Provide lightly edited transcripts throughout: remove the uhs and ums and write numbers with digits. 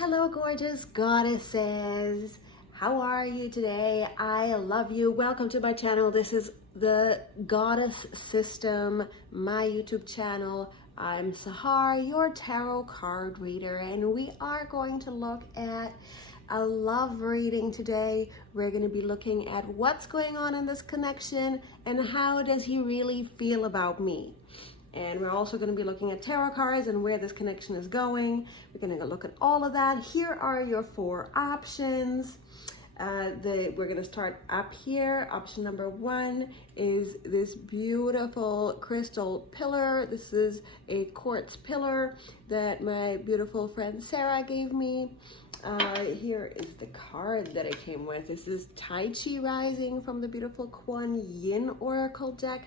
Hello, gorgeous goddesses. How are you today? I love you. Welcome to my channel. This is the Goddess System, my YouTube channel. I'm Sahar, your tarot card reader, and we are going to look at a love reading today. We're going to be looking at what's going on in this connection and how does he really feel about me. And we're also going to be looking at tarot cards and where this connection is going. We're going to look at all of that. Here are your 4 options. We're going to start up here. Option number 1 is this beautiful crystal pillar. This is a quartz pillar that my beautiful friend Sarah gave me. Here is the card that it came with. This is Tai Chi Rising from the beautiful Kuan Yin Oracle deck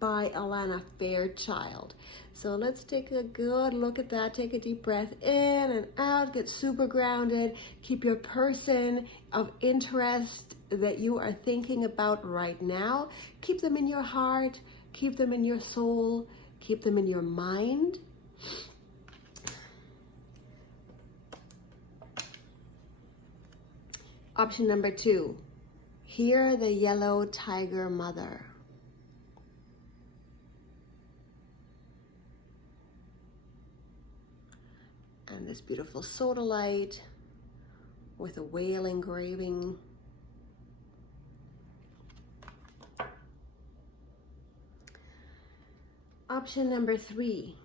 by Alana Fairchild. So let's take a good look at that. Take a deep breath in and out. Get super grounded. Keep your person of interest that you are thinking about right now. Keep them in your heart. Keep them in your soul. Keep them in your mind. Option number 2. Hear the yellow tiger mother. And this beautiful sodalite with a whale engraving. Option number 3,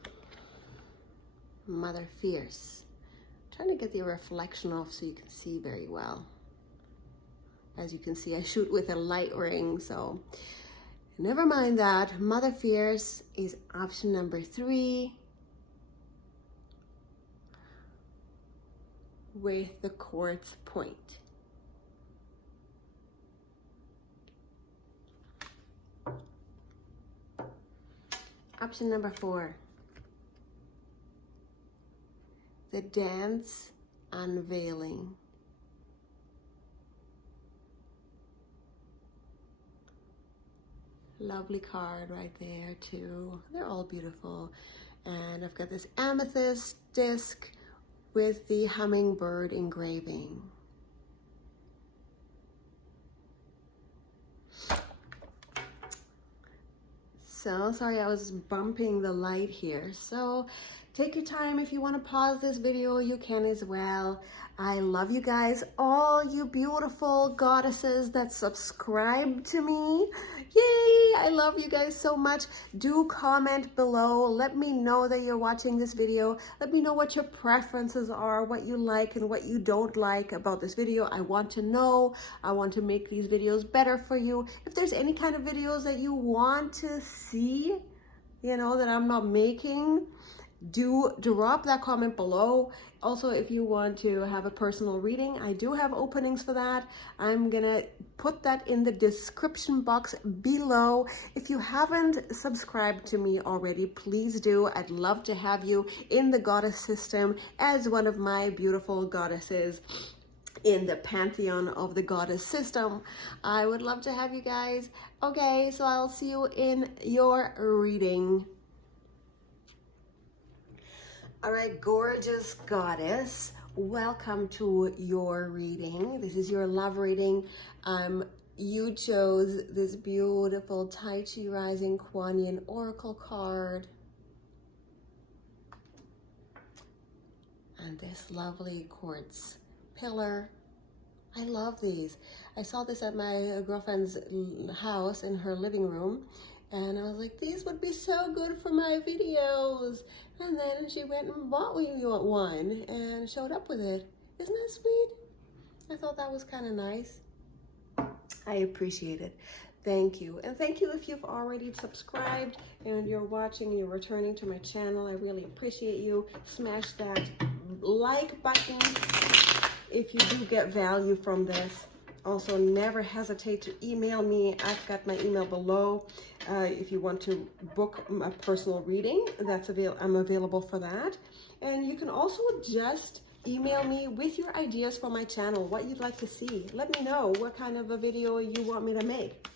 Mother Fierce. I'm trying to get the reflection off so you can see very well. As you can see, I shoot with a light ring, so never mind that. Mother Fierce is option number 3. With the Quartz Point. Option number 4. The Dance Unveiling. Lovely card right there too. They're all beautiful. And I've got this amethyst disc with the hummingbird engraving. So sorry, I was bumping the light here. So take your time. If you want to pause this video, you can as well. I love you guys, all you beautiful goddesses that subscribe to me. Yay! I love you guys so much. Do comment below. Let me know that you're watching this video. Let me know what your preferences are, what you like and what you don't like about this video. I want to know. I want to make these videos better for you. If there's any kind of videos that you want to see, you know, that I'm not making, do drop that comment below. Also, if you want to have a personal reading, I do have openings for that. I'm gonna put that in the description box below. If you haven't subscribed to me already, please do. I'd love to have you in the goddess system as one of my beautiful goddesses in the pantheon of the goddess system. I would love to have you guys. Okay, so I'll see you in your reading. All right, gorgeous goddess, welcome to your reading. This is your love reading. You chose this beautiful Tai Chi Rising Kuan Yin Oracle card. And this lovely quartz pillar. I love these. I saw this at my girlfriend's house in her living room. And I was like, these would be so good for my videos. And then she went and bought me one and showed up with it. Isn't that sweet? I thought that was kind of nice. I appreciate it. Thank you. And thank you if you've already subscribed and you're watching and you're returning to my channel. I really appreciate you. Smash that like button if you do get value from this. Also, never hesitate to email me. I've got my email below. If you want to book a personal reading, I'm available for that. And you can also just email me with your ideas for my channel, what you'd like to see. Let me know what kind of a video you want me to make.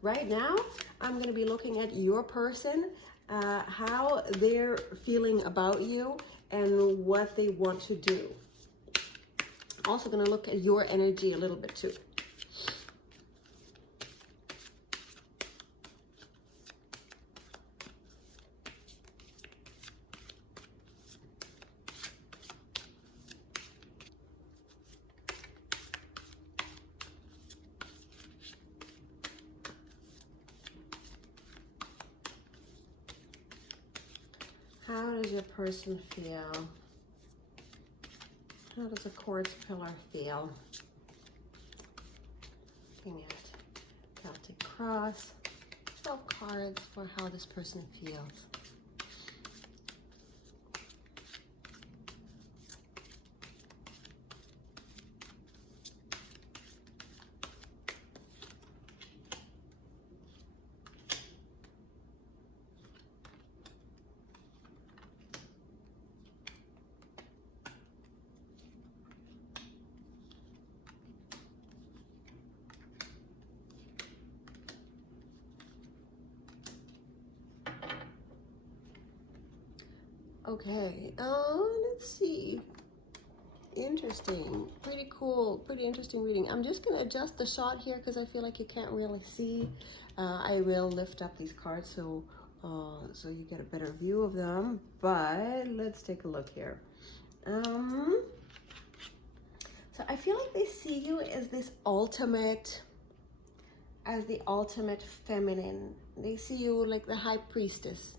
Right now, I'm going to be looking at your person, how they're feeling about you, and what they want to do. also going to look at your energy a little bit too. How does your person feel? How does a quartz pillar feel? Looking at Celtic cross, 12 cards for how this person feels. Okay, let's see. Interesting, pretty cool, pretty interesting reading. I'm just going to adjust the shot here because I feel like you can't really see. I will lift up these cards so you get a better view of them, but let's take a look here. So I feel like they see you as this ultimate, as the ultimate feminine. They see you like the high priestess.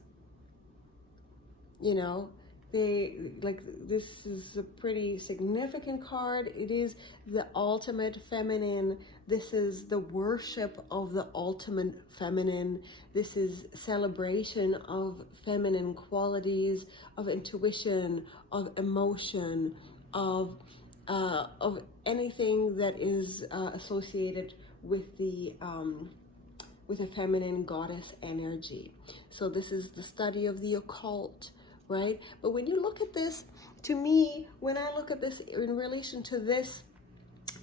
You know, they like, this is a pretty significant card. It is the ultimate feminine. This is the worship of the ultimate feminine. This is celebration of feminine qualities, of intuition, of emotion, of anything that is associated with the feminine goddess energy. So this is the study of the occult. Right? But when you look at this, to me, when I look at this in relation to this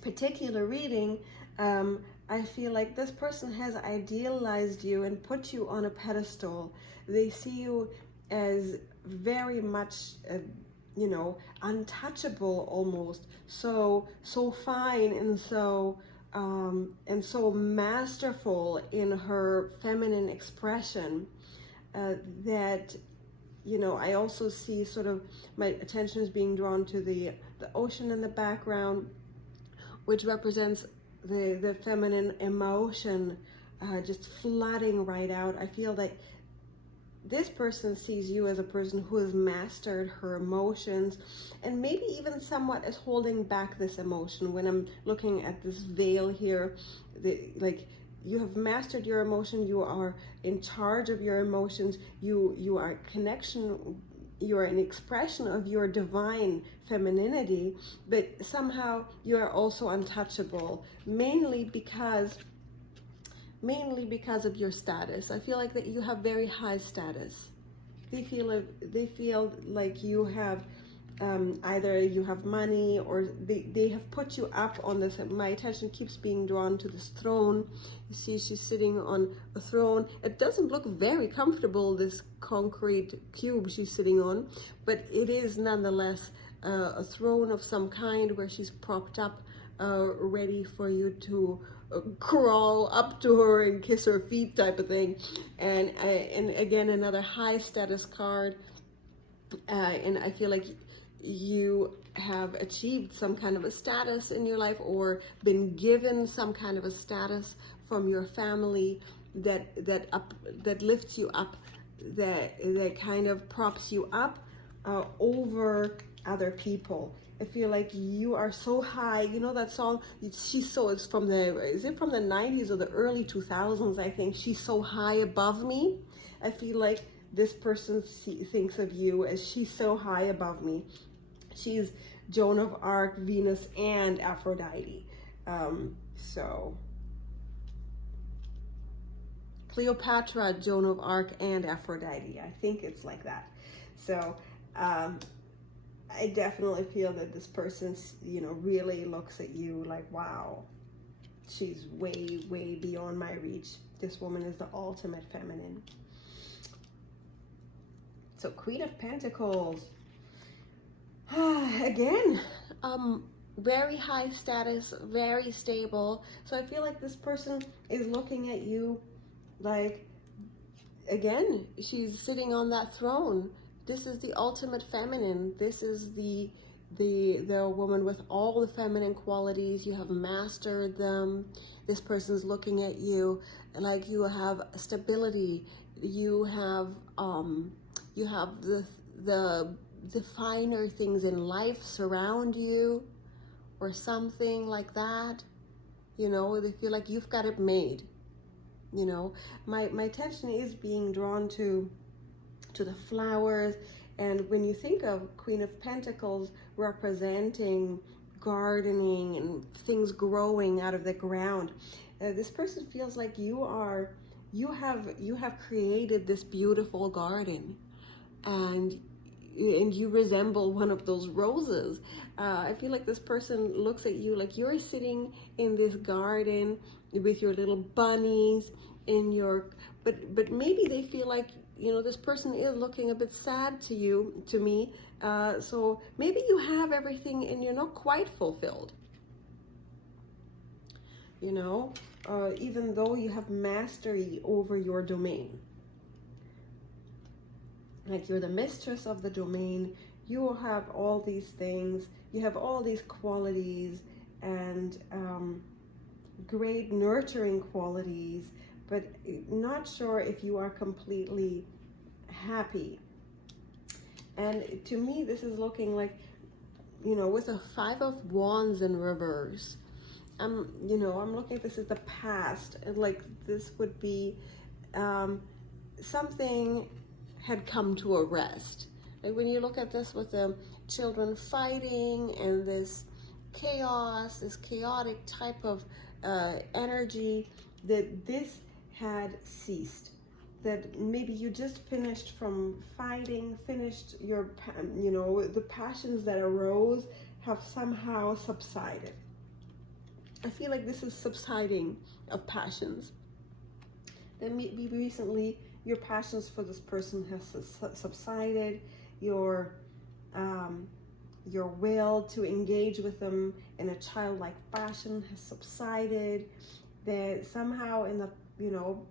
particular reading, I feel like this person has idealized you and put you on a pedestal. They see you as very much, you know, untouchable almost. So fine and so masterful in her feminine expression that, you know, I also see sort of my attention is being drawn to the ocean in the background, which represents the feminine emotion just flooding right out. I feel like this person sees you as a person who has mastered her emotions and maybe even somewhat as holding back this emotion. When I'm looking at this veil here, like, you have mastered your emotion, you are in charge of your emotions, you are connection, you are an expression of your divine femininity, but somehow you are also untouchable, mainly because of your status. I feel like that you have very high status. They feel like you have either you have money or they have put you up on this. My attention keeps being drawn to this throne. You see she's sitting on a throne. It doesn't look very comfortable, this concrete cube she's sitting on, but it is nonetheless a throne of some kind where she's propped up, ready for you to crawl up to her and kiss her feet type of thing. And again, another high status card. And I feel like you have achieved some kind of a status in your life or been given some kind of a status from your family that lifts you up, that kind of props you up over other people. I feel like you are so high. You know that song, is it from the 90s or the early 2000s, I think, She's So High Above Me. I feel like this person thinks of you as she's so high above me. She's Joan of Arc, Venus, and Aphrodite. So Cleopatra, Joan of Arc, and Aphrodite. I think it's like that. So I definitely feel that this person, you know, really looks at you like, wow, she's way, way beyond my reach. This woman is the ultimate feminine. So Queen of Pentacles. Again, very high status, very stable. So I feel like this person is looking at you like, again, she's sitting on that throne. This is the ultimate feminine. This is the woman with all the feminine qualities. You have mastered them. This person's looking at you like you have stability. You have the finer things in life surround you, or something like that. You know, they feel like you've got it made. You know, my attention is being drawn to the flowers. And when you think of Queen of Pentacles representing gardening and things growing out of the ground, this person feels like you have created this beautiful garden, and you resemble one of those roses. I feel like this person looks at you like you're sitting in this garden with your little bunnies in your, but maybe they feel like, you know, this person is looking a bit sad to me. So maybe you have everything and you're not quite fulfilled. You know, even though you have mastery over your domain. Like you're the mistress of the domain, you have all these things, you have all these qualities and great nurturing qualities, but not sure if you are completely happy. And to me, this is looking like, you know, with a 5 of Wands in reverse. You know, I'm looking at this as the past, and like this would be something had come to a rest. Like when you look at this with the children fighting and this chaos, this chaotic type of energy, that this had ceased. That maybe you just finished from fighting, finished your, you know, the passions that arose have somehow subsided. I feel like this is subsiding of passions. Then maybe recently your passions for this person has subsided. Your will to engage with them in a childlike fashion has subsided. That somehow in the, you know,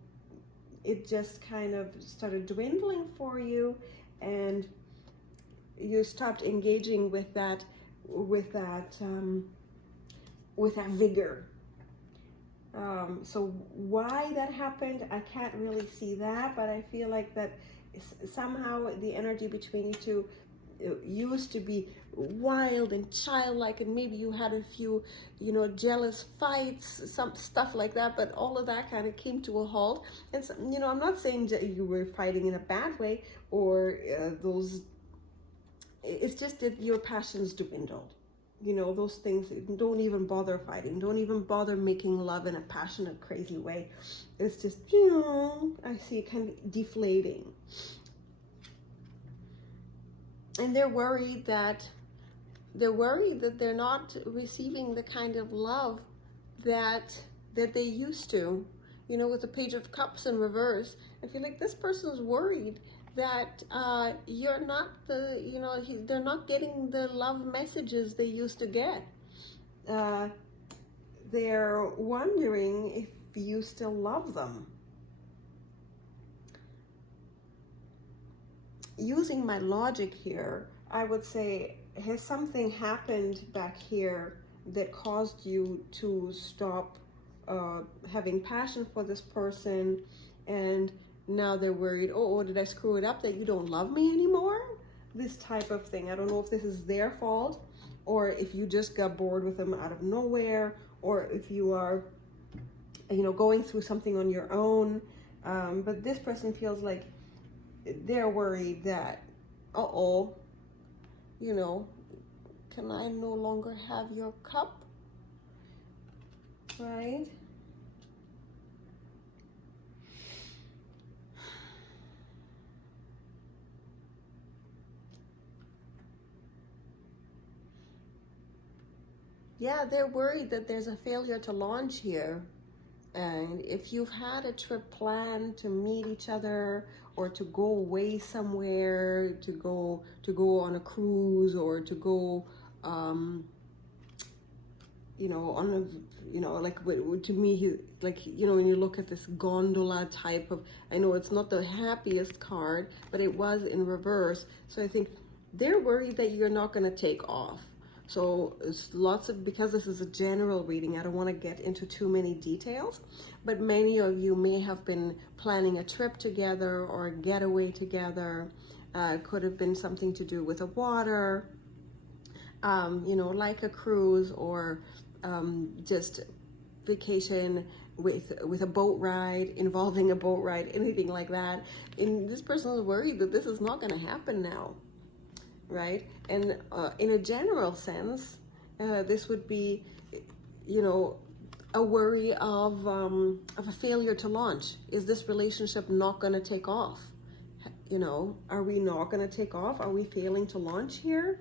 it just kind of started dwindling for you, and you stopped engaging with that vigor. So why that happened, I can't really see that, but I feel like that somehow the energy between you two used to be wild and childlike, and maybe you had a few, you know, jealous fights, some stuff like that, but all of that kind of came to a halt. And so, you know, I'm not saying that you were fighting in a bad way, or it's just that your passions dwindled. You know, those things, don't even bother fighting, don't even bother making love in a passionate, crazy way. It's just, you know, I see it kind of deflating. And they're worried that they're not receiving the kind of love that they used to. You know, with the Page of Cups in reverse, I feel like this person's worried that you're not they're not getting the love messages they used to get. They're wondering if you still love them. Using my logic here, I would say, has something happened back here that caused you to stop having passion for this person, and now they're worried, oh, did I screw it up that you don't love me anymore? This type of thing. I don't know if this is their fault, or if you just got bored with them out of nowhere, or if you are, you know, going through something on your own. But this person feels like they're worried that, you know, can I no longer have your cup? Right? Yeah, they're worried that there's a failure to launch here. And if you've had a trip planned to meet each other, or to go away somewhere, to go on a cruise, or to go you know, on a, you know, like to me, like, you know, when you look at this gondola type of, I know it's not the happiest card, but it was in reverse. So I think they're worried that you're not going to take off. So it's lots of, because this is a general reading, I don't want to get into too many details, but many of you may have been planning a trip together or a getaway together. Could have been something to do with the water, you know, like a cruise, or just vacation with a boat ride, involving a boat ride, anything like that. And this person is worried that this is not going to happen now, right? And in a general sense, this would be, you know, a worry of a failure to launch. Is this relationship not going to take off? You know, are we not going to take off? Are we failing to launch here?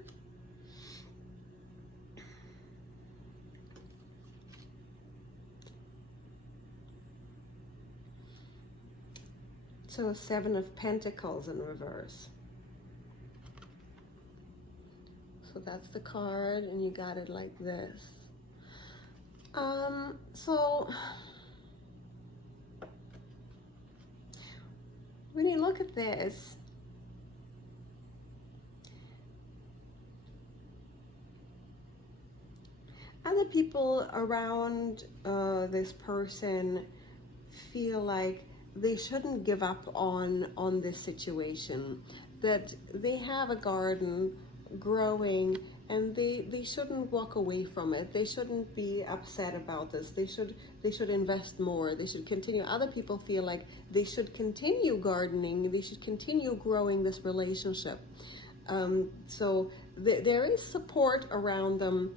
So 7 of Pentacles in reverse. So that's the card, and you got it like this. So when you look at this, other people around this person feel like they shouldn't give up on this situation, that they have a garden growing and they shouldn't walk away from it. They shouldn't be upset about this. They should invest more. They should continue. Other people feel like they should continue gardening. They should continue growing this relationship. So there is support around them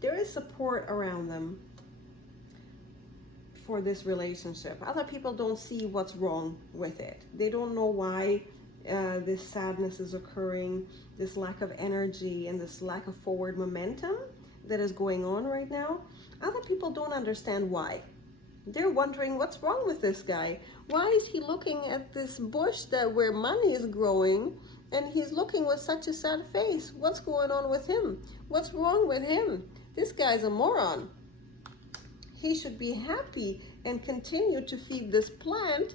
there is support around them for this relationship. Other people don't see what's wrong with it. They don't know why this sadness is occurring, this lack of energy and this lack of forward momentum that is going on right now. Other people don't understand why. They're wondering what's wrong with this guy. Why is he looking at this bush where money is growing, and he's looking with such a sad face? What's going on with him? What's wrong with him? This guy's a moron. He should be happy and continue to feed this plant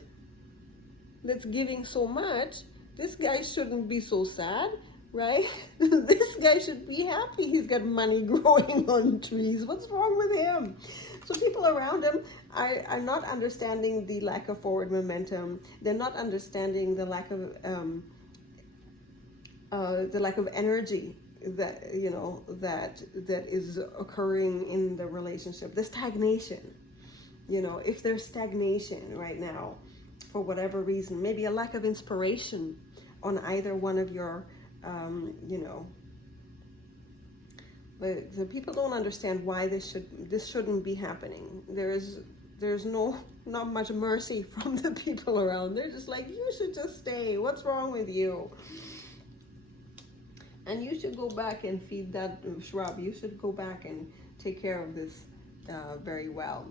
that's giving so much. This guy shouldn't be so sad, right? This guy should be happy. He's got money growing on trees. What's wrong with him? So people around him are not understanding the lack of forward momentum. They're not understanding the lack of energy that, you know, that is occurring in the relationship. The stagnation, you know, if there's stagnation right now for whatever reason, maybe a lack of inspiration on either one of your you know, but the people don't understand why this shouldn't be happening. There's not much mercy from the people around. They're just like, you should just stay. What's wrong with you? And you should go back and feed that shrub. You should go back and take care of this very well.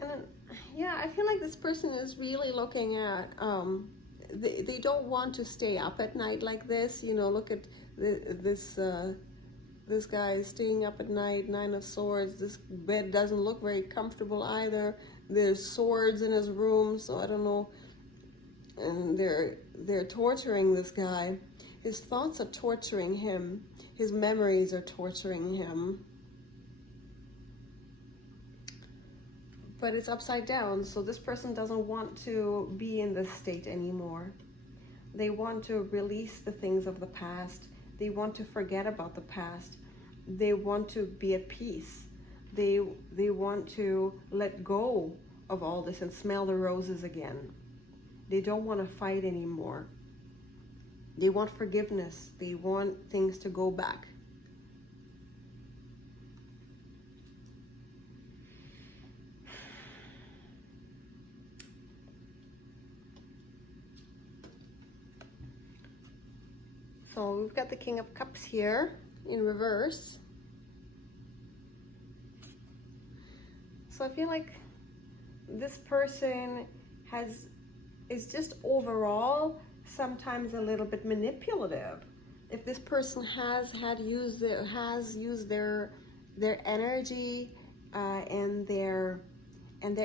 And then, yeah, I feel like this person is really looking at, they don't want to stay up at night like this. You know, look at this guy is staying up at night, 9 of Swords. This bed doesn't look very comfortable either. There's swords in his room, so I don't know. And they're torturing this guy. His thoughts are torturing him. His memories are torturing him. But it's upside down, so this person doesn't want to be in this state anymore. They want to release the things of the past. They want to forget about the past. They want to be at peace. They want to let go of all this and smell the roses again. They don't want to fight anymore. They want forgiveness. They want things to go back. So we've got the King of Cups here in reverse. So I feel like this person is just overall sometimes a little bit manipulative. If this person has used their energy and their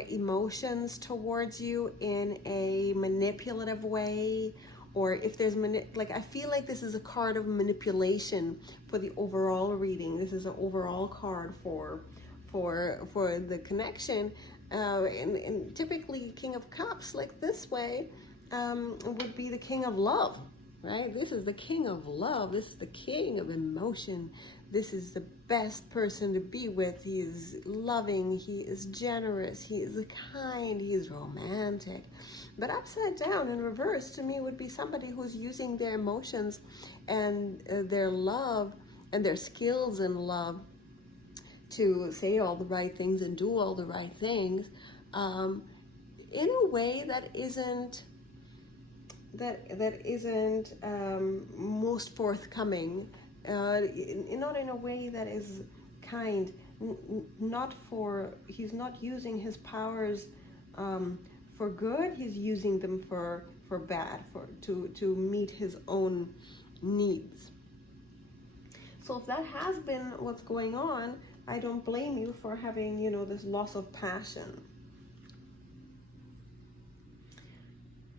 emotions towards you in a manipulative way, or if there's like, I feel like this is a card of manipulation for the overall reading. This is an overall card for the connection, and typically King of Cups, like this way, would be the King of Love, right? This is the King of Love. This is the King of Emotion. This is the best person to be with. He is loving, he is generous, he is kind, he is romantic. But upside down in reverse to me would be somebody who's using their emotions and their love and their skills in love to say all the right things and do all the right things, in a way that isn't most forthcoming, not in a way that is kind. He's not using his powers for good. He's using them for bad, to meet his own needs. So if that has been what's going on, I don't blame you for having, this loss of passion.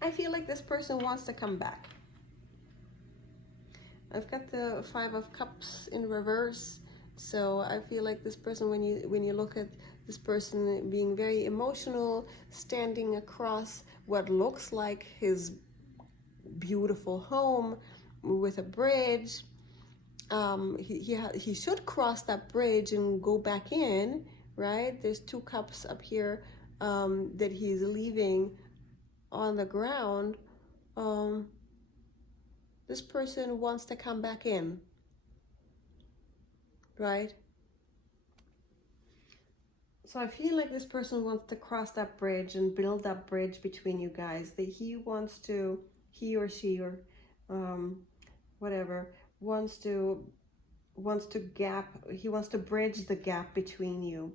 I feel like this person wants to come back. I've got the Five of Cups in reverse, so I feel like this person, when you look at this person being very emotional, standing across what looks like his beautiful home with a bridge, he should cross that bridge and go back in, right? There's 2 cups up here that he's leaving on the ground. This person wants to come back in, right? So I feel like this person wants to cross that bridge and build that bridge between you guys. That he or she or whatever wants to bridge the gap between you.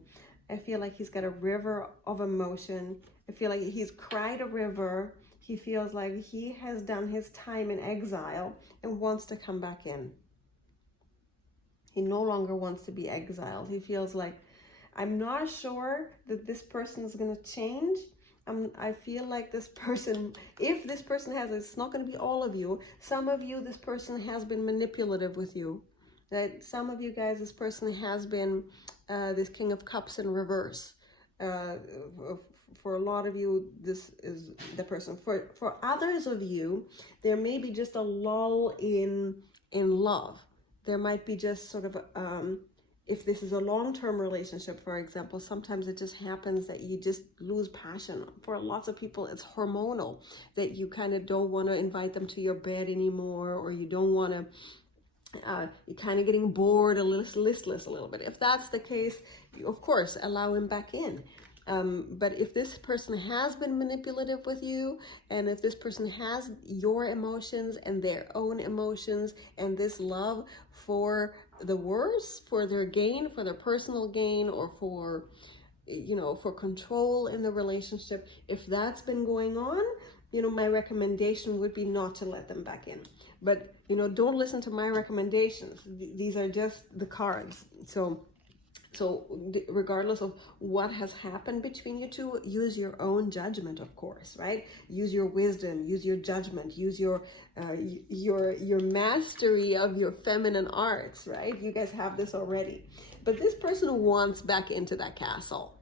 I feel like he's got a river of emotion. I feel like he's cried a river. He feels like he has done his time in exile and wants to come back in. He no longer wants to be exiled. He feels like, I'm not sure that this person is going to change. I feel like this person, if this person has, it's not going to be all of you. Some of you, this person has been manipulative with you. That some of you guys, this person has been this King of Cups in reverse. For a lot of you, this is the person. For others of you, there may be just a lull in love. There might be just sort of, if this is a long-term relationship, for example, sometimes it just happens that you just lose passion. For lots of people, it's hormonal, that you kind of don't want to invite them to your bed anymore, or you don't want to, you're kind of getting bored, a little listless a little bit. If that's the case, you, of course, allow him back in. But if this person has been manipulative with you, and if this person has your emotions and their own emotions and this love for the worse, for their gain, for their personal gain, or for, for control in the relationship, if that's been going on, my recommendation would be not to let them back in. But, don't listen to my recommendations. These are just the cards. So regardless of what has happened between you two, use your own judgment, of course, right? Use your wisdom, use your judgment, use your mastery of your feminine arts, right? You guys have this already. But this person wants back into that castle,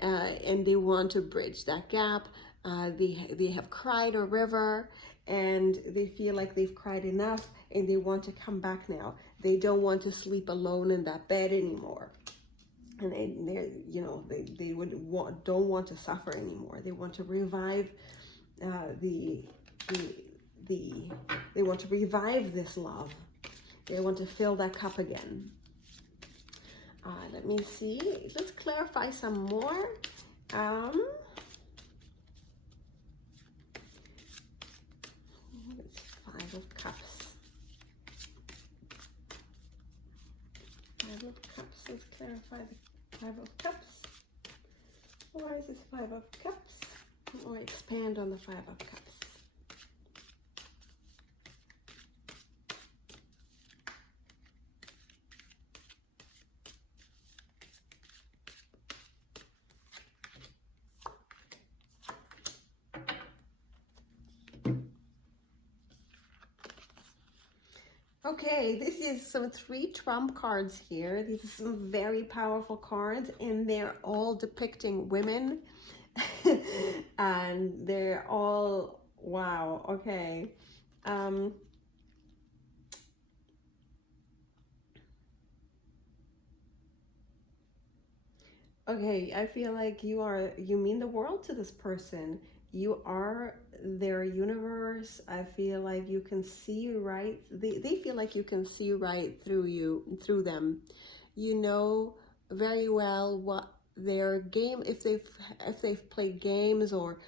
and they want to bridge that gap. They have cried a river, and they feel like they've cried enough, and they want to come back now. They don't want to sleep alone in that bed anymore. And they don't want to suffer anymore. They want to revive they want to revive this love. They want to fill that cup again. Let me see. Let's clarify some more. It's 5 of Cups. 5 of Cups. Let's clarify the 5 of Cups. Why is this 5 of Cups? Or expand on the 5 of Cups. Okay, this is some 3 trump cards here. These are some very powerful cards, and they're all depicting women. And they're all, wow, okay. Okay, I feel like you mean the world to this person. You are their universe. I feel like you can see right, they feel like you can see right through you, through them. You know very well what their game, if they've played games, or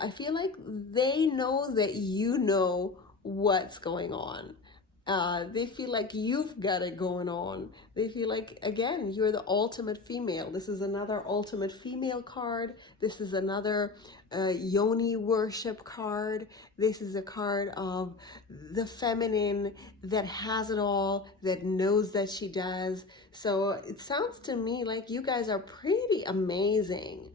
I feel like they know that you know what's going on. They feel like you've got it going on. They feel like, again, you're the ultimate female. This is another ultimate female card. This is another yoni worship card. This is a card of the feminine that has it all, that knows that she does. So it sounds to me like you guys are pretty amazing.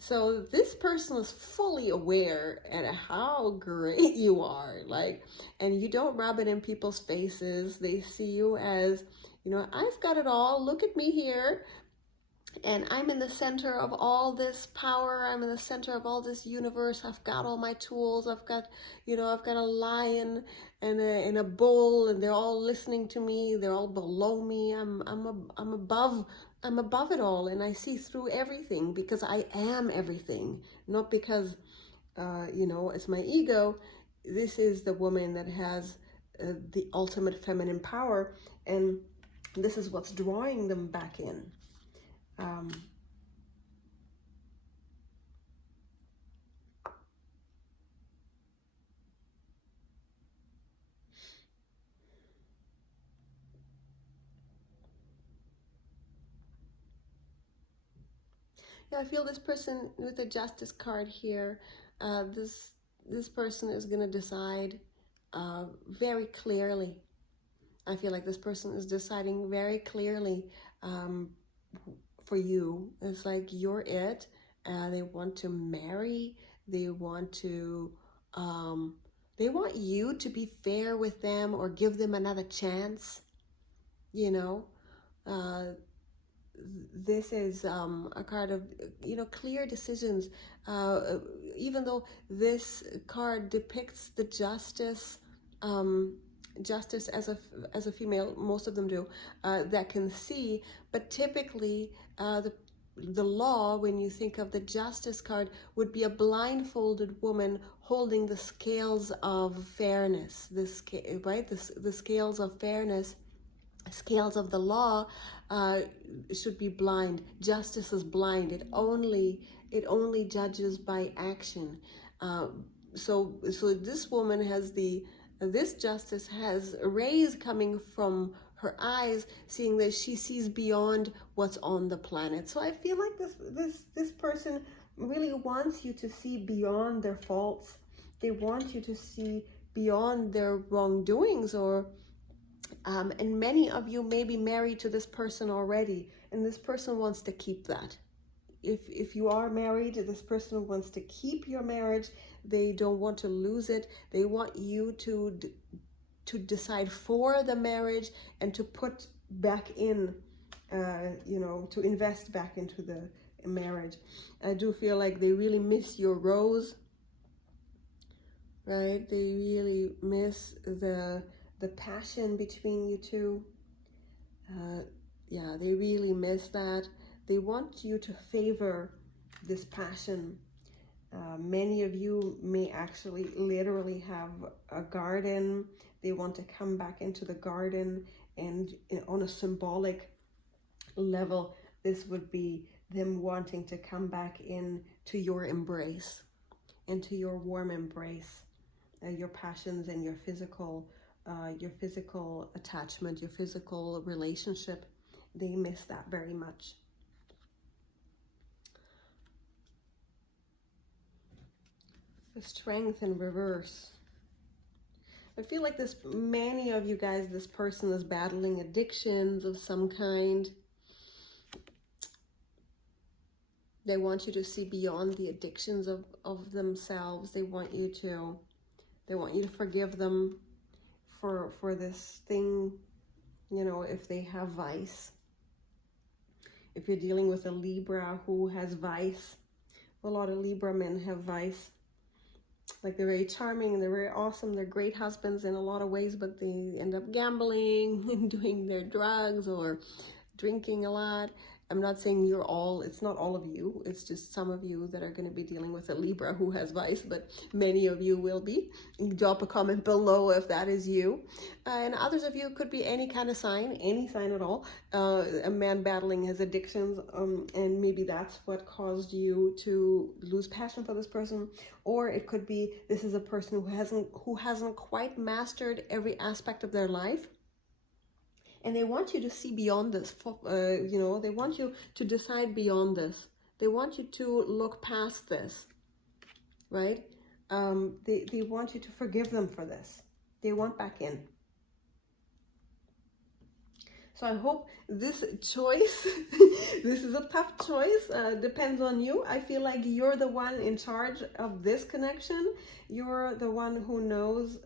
So this person is fully aware at how great you are, like, and you don't rub it in people's faces. They see you as, I've got it all. Look at me here. And I'm in the center of all this power. I'm in the center of all this universe. I've got all my tools. I've got a lion and a bull, and they're all listening to me. They're all below me. I'm above it all, and I see through everything because I am everything, not because it's my ego. This is the woman that has the ultimate feminine power, and this is what's drawing them back in. Yeah, I feel this person with the Justice card here, this person is going to decide very clearly. I feel like this person is deciding very clearly for you. It's like you're it. They want to marry. They want you to be fair with them or give them another chance. This is a card of clear decisions. Even though this card depicts the justice as a female, most of them do, that can see, but typically the law, when you think of the Justice card, would be a blindfolded woman holding the scales of fairness. The scales of fairness, scales of the law should be blind. Justice is blind. It only judges by action. So this woman has this justice has rays coming from her eyes, seeing that she sees beyond what's on the planet. So I feel like this person really wants you to see beyond their faults. They want you to see beyond their wrongdoings, and many of you may be married to this person already, and this person wants to keep that. If you are married, this person wants to keep your marriage. They don't want to lose it. They want you to decide for the marriage and to put back in, to invest back into the marriage. I do feel like they really miss your rose, right? They really miss the passion between you two. Yeah, they really miss that. They want you to favor this passion. Many of you may actually literally have a garden. They want to come back into the garden, and on a symbolic level, this would be them wanting to come back in to your embrace, into your warm embrace, your passions and your physical attachment, your physical relationship. They miss that very much. The Strength in reverse. I feel like many of you guys, this person is battling addictions of some kind. They want you to see beyond the addictions of themselves. They want you to forgive them for this thing, you know, if they have vice. If you're dealing with a Libra who has vice, a lot of Libra men have vice. Like, they're very charming and they're very awesome. They're great husbands in a lot of ways, but they end up gambling and doing their drugs or drinking a lot. I'm not saying you're all, it's not all of you. It's just some of you that are going to be dealing with a Libra who has vice, but many of you will be. Drop a comment below if that is you. And others of you could be any kind of sign, any sign at all. A man battling his addictions, and maybe that's what caused you to lose passion for this person. Or it could be this is a person who hasn't quite mastered every aspect of their life. And they want you to see beyond this, you know, they want you to decide beyond this. They want you to look past this, right? They want you to forgive them for this. They want back in. So I hope this choice, this is a tough choice, depends on you. I feel like you're the one in charge of this connection. You're the one who knows,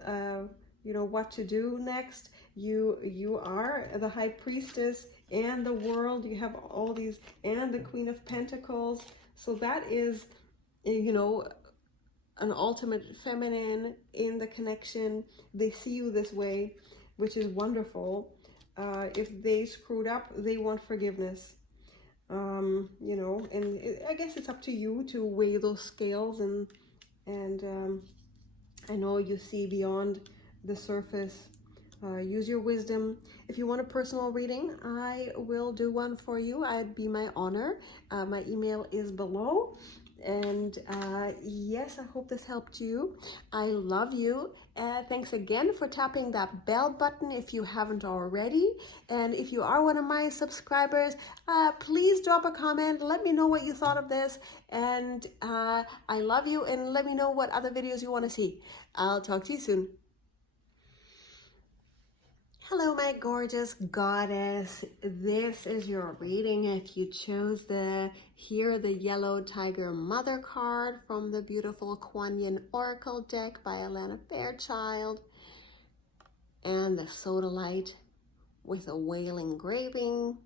you know, what to do next. You are the High Priestess and the World. You have all these, and the Queen of Pentacles. So that is, you know, an ultimate feminine in the connection. They see you this way, which is wonderful. If they screwed up, they want forgiveness. You know, and I guess it's up to you to weigh those scales, and I know you see beyond the surface. Use your wisdom. If you want a personal reading, I will do one for you. I'd be my honor. My email is below. And yes, I hope this helped you. I love you. Thanks again for tapping that bell button if you haven't already. And if you are one of my subscribers, please drop a comment. Let me know what you thought of this. And I love you. And let me know what other videos you want to see. I'll talk to you soon. Hello, my gorgeous goddess. This is your reading. If you chose the Yellow Tiger Mother card from the beautiful Kuan Yin Oracle deck by Alana Fairchild, and the Sodalite with a whale engraving.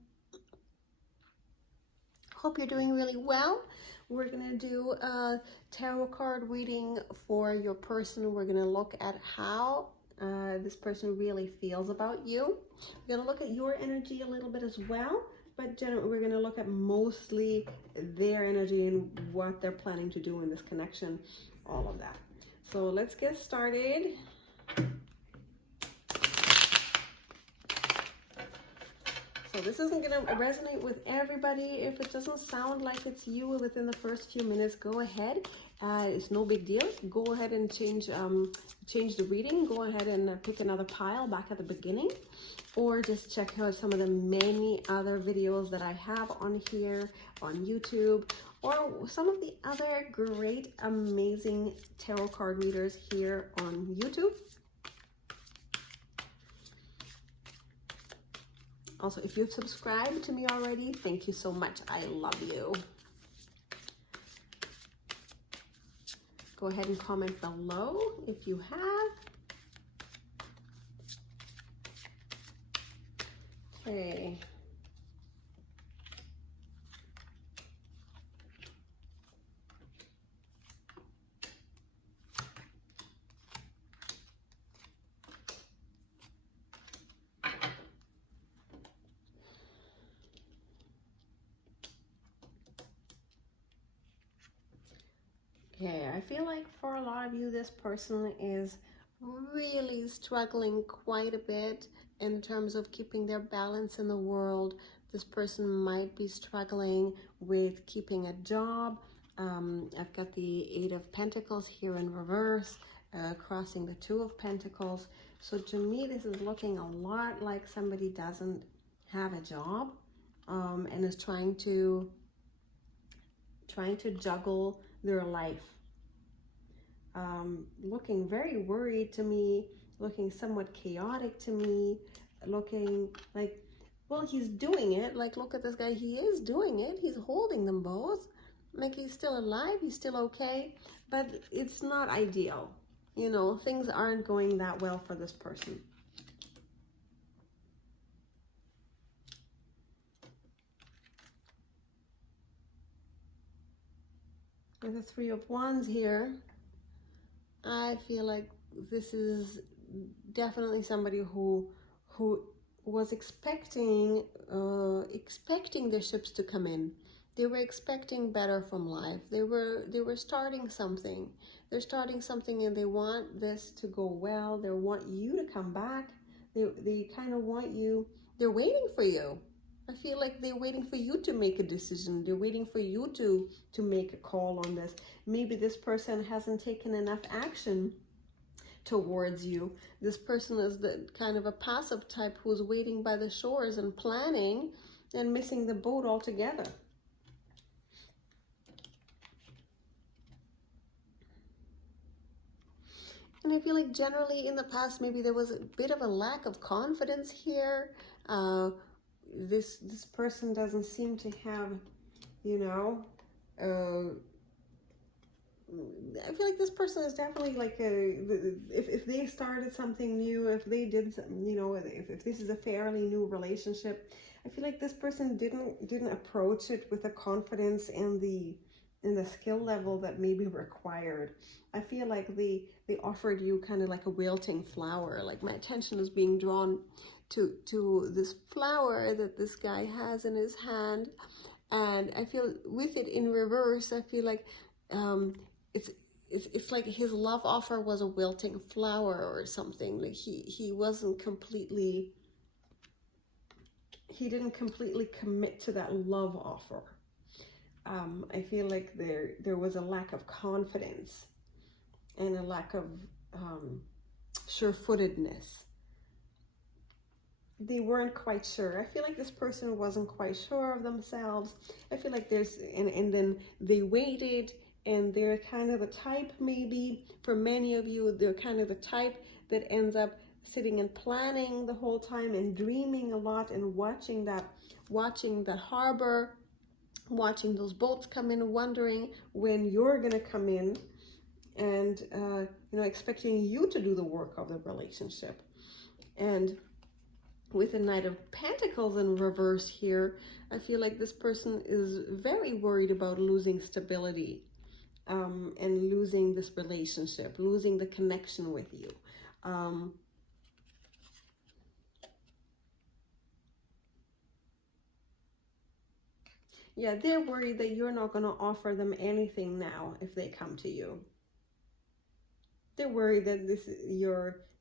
Hope you're doing really well. We're going to do a tarot card reading for your person. We're going to look at how this person really feels about you. We're going to look at your energy a little bit as well, but generally we're going to look at mostly their energy and what they're planning to do in this connection, all of that. So let's get started. So this isn't going to resonate with everybody. If it doesn't sound like it's you within the first few minutes, go ahead. It's no big deal. Go ahead and change the reading. Go ahead and pick another pile back at the beginning, or just check out some of the many other videos that I have on here on YouTube, or some of the other great, amazing tarot card readers here on YouTube. Also, if you've subscribed to me already, thank you so much. I love you. Go ahead and comment below if you have. Okay. Okay, I feel like for a lot of you, this person is really struggling quite a bit in terms of keeping their balance in the world. This person might be struggling with keeping a job. I've got the Eight of Pentacles here in reverse, crossing the Two of Pentacles. So to me, this is looking a lot like somebody doesn't have a job, and is trying to juggle their life. Looking very worried to me, looking somewhat chaotic to me, looking like, well, he's doing it. Like, look at this guy, he is doing it. He's holding them both. Like, he's still alive, he's still okay, but it's not ideal. You know, things aren't going that well for this person. With the Three of Wands here, I feel like this is definitely somebody who was expecting the ships to come in. They were expecting better from life. They were starting something. They're starting something, and they want this to go well. They want you to come back. They kind of want you. They're waiting for you. I feel like they're waiting for you to make a decision. They're waiting for you to make a call on this. Maybe this person hasn't taken enough action towards you. This person is the kind of a passive type who's waiting by the shores and planning and missing the boat altogether. And I feel like generally in the past, maybe there was a bit of a lack of confidence here. This person doesn't seem to have, you know, I feel like this person is definitely like if they started something new, if they did, you know, if this is a fairly new relationship, I feel like this person didn't approach it with the confidence and the skill level that may be required. I feel like they offered you kind of like a wilting flower. Like, my attention is being drawn to this flower that this guy has in his hand, and I feel with it in reverse, I feel like it's like his love offer was a wilting flower or something. Like he wasn't completely, he didn't completely commit to that love offer. I feel like there was a lack of confidence and a lack of sure-footedness. They weren't quite sure. I feel like this person wasn't quite sure of themselves. I feel like there's, and then they waited, and they're kind of the type, maybe for many of you, they're kind of the type that ends up sitting and planning the whole time and dreaming a lot and watching that harbor, watching those boats come in, wondering when you're gonna come in, and you know, expecting you to do the work of the relationship. And with the Knight of Pentacles in reverse here, I feel like this person is very worried about losing stability and losing this relationship, losing the connection with you. Yeah, they're worried that you're not going to offer them anything now if they come to you. They're worried that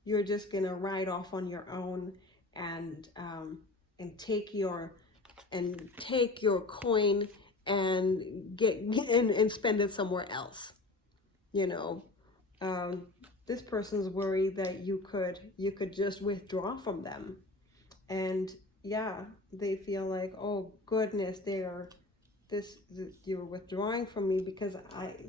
you're just going to ride off on your own and take your coin and get and spend it somewhere else. You know, this person's worried that you could just withdraw from them, and yeah, they feel like, oh goodness, you're withdrawing from me because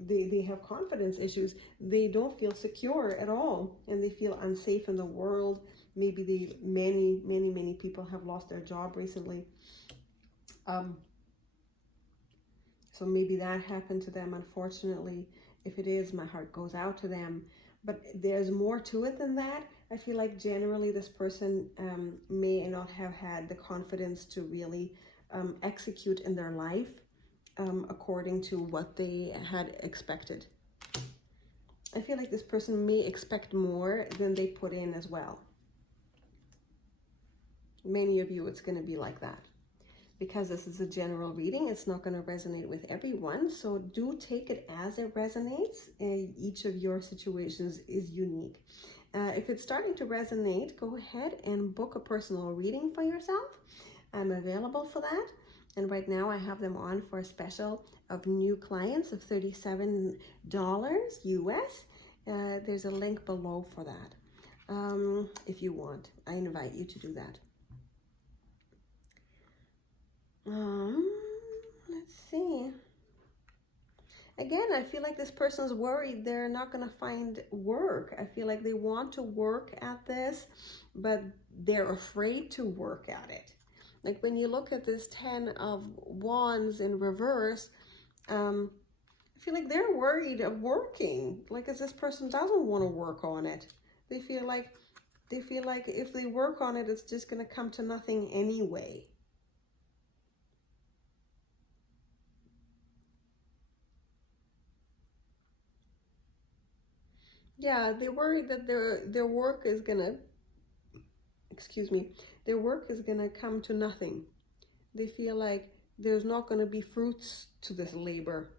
they have confidence issues. They don't feel secure at all, and they feel unsafe in the world. Maybe many people have lost their job recently. So maybe that happened to them, unfortunately. If it is, my heart goes out to them. But there's more to it than that. I feel like generally this person may not have had the confidence to really execute in their life according to what they had expected. I feel like this person may expect more than they put in as well. Many of you, it's going to be like that. Because this is a general reading, it's not going to resonate with everyone. So do take it as it resonates. Each of your situations is unique. If it's starting to resonate, go ahead and book a personal reading for yourself. I'm available for that. And right now I have them on for a special of new clients of $37 US. There's a link below for that. If you want, I invite you to do that. Let's see. Again, I feel like this person's worried they're not going to find work. I feel like they want to work at this, but they're afraid to work at it. Like when you look at this 10 of Wands in reverse, I feel like they're worried of working. Like, as this person doesn't want to work on it. They feel like if they work on it, it's just going to come to nothing anyway. Yeah, they worry that their work is gonna, excuse me, their work is gonna come to nothing. They feel like there's not gonna be fruits to this labor.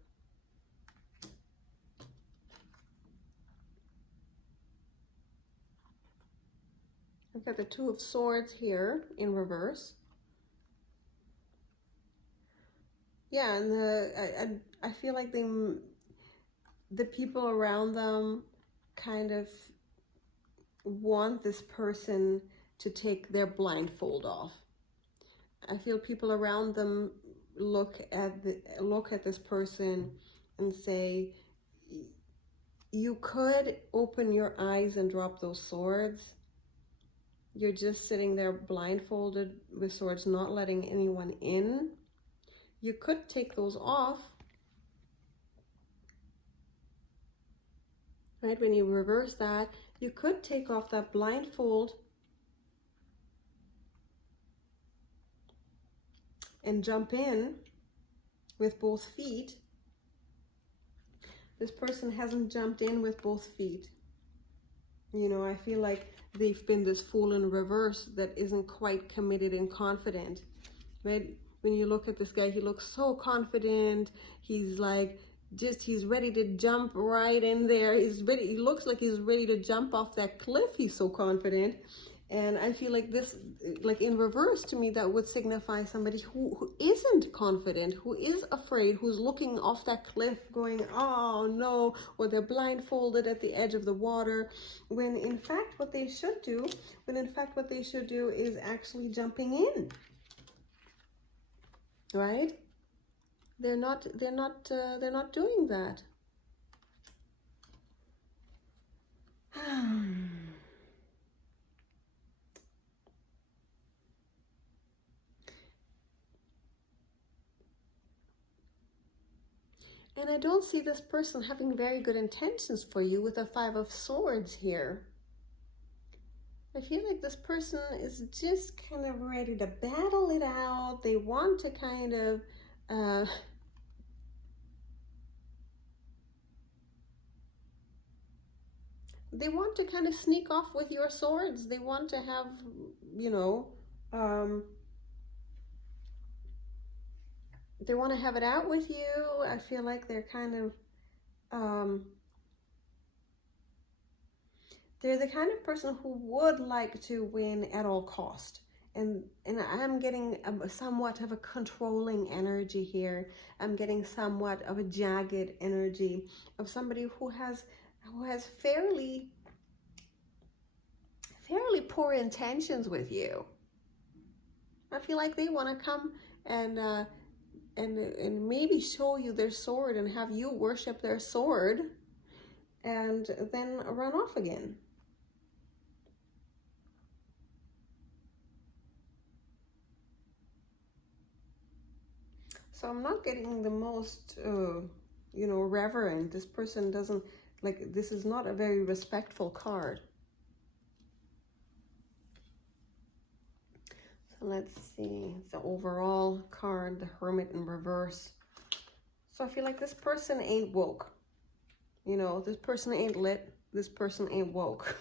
I've got the Two of Swords here in reverse. Yeah, and I feel like the people around them kind of want this person to take their blindfold off. I feel people around them look at this person and say, you could open your eyes and drop those swords. You're just sitting there blindfolded with swords, not letting anyone in. You could take those off. Right, when you reverse that, you could take off that blindfold and jump in with both feet. This person hasn't jumped in with both feet. You know, I feel like they've been this fool in reverse that isn't quite committed and confident, right? When you look at this guy, he looks so confident. He's like, he's ready to jump right in there. He's ready. He looks like he's ready to jump off that cliff. He's so confident. And I feel like this, like in reverse to me, that would signify somebody who isn't confident, who is afraid, who's looking off that cliff going, oh no, or they're blindfolded at the edge of the water, when in fact what they should do, is actually jumping in, right? They're not doing that. And I don't see this person having very good intentions for you with the Five of Swords here. I feel like this person is just kind of ready to battle it out. They want to kind of sneak off with your swords. They want to have, you know, they want to have it out with you. I feel like they're kind of, they're the kind of person who would like to win at all cost. And I'm getting somewhat of a controlling energy here. I'm getting somewhat of a jagged energy of somebody who has fairly poor intentions with you. I feel like they want to come and maybe show you their sword and have you worship their sword and then run off again. So I'm not getting the most, you know, reverent. This person doesn't, like, this is not a very respectful card. So let's see, the overall card, the Hermit in reverse. So I feel like this person ain't woke. You know, this person ain't lit. This person ain't woke.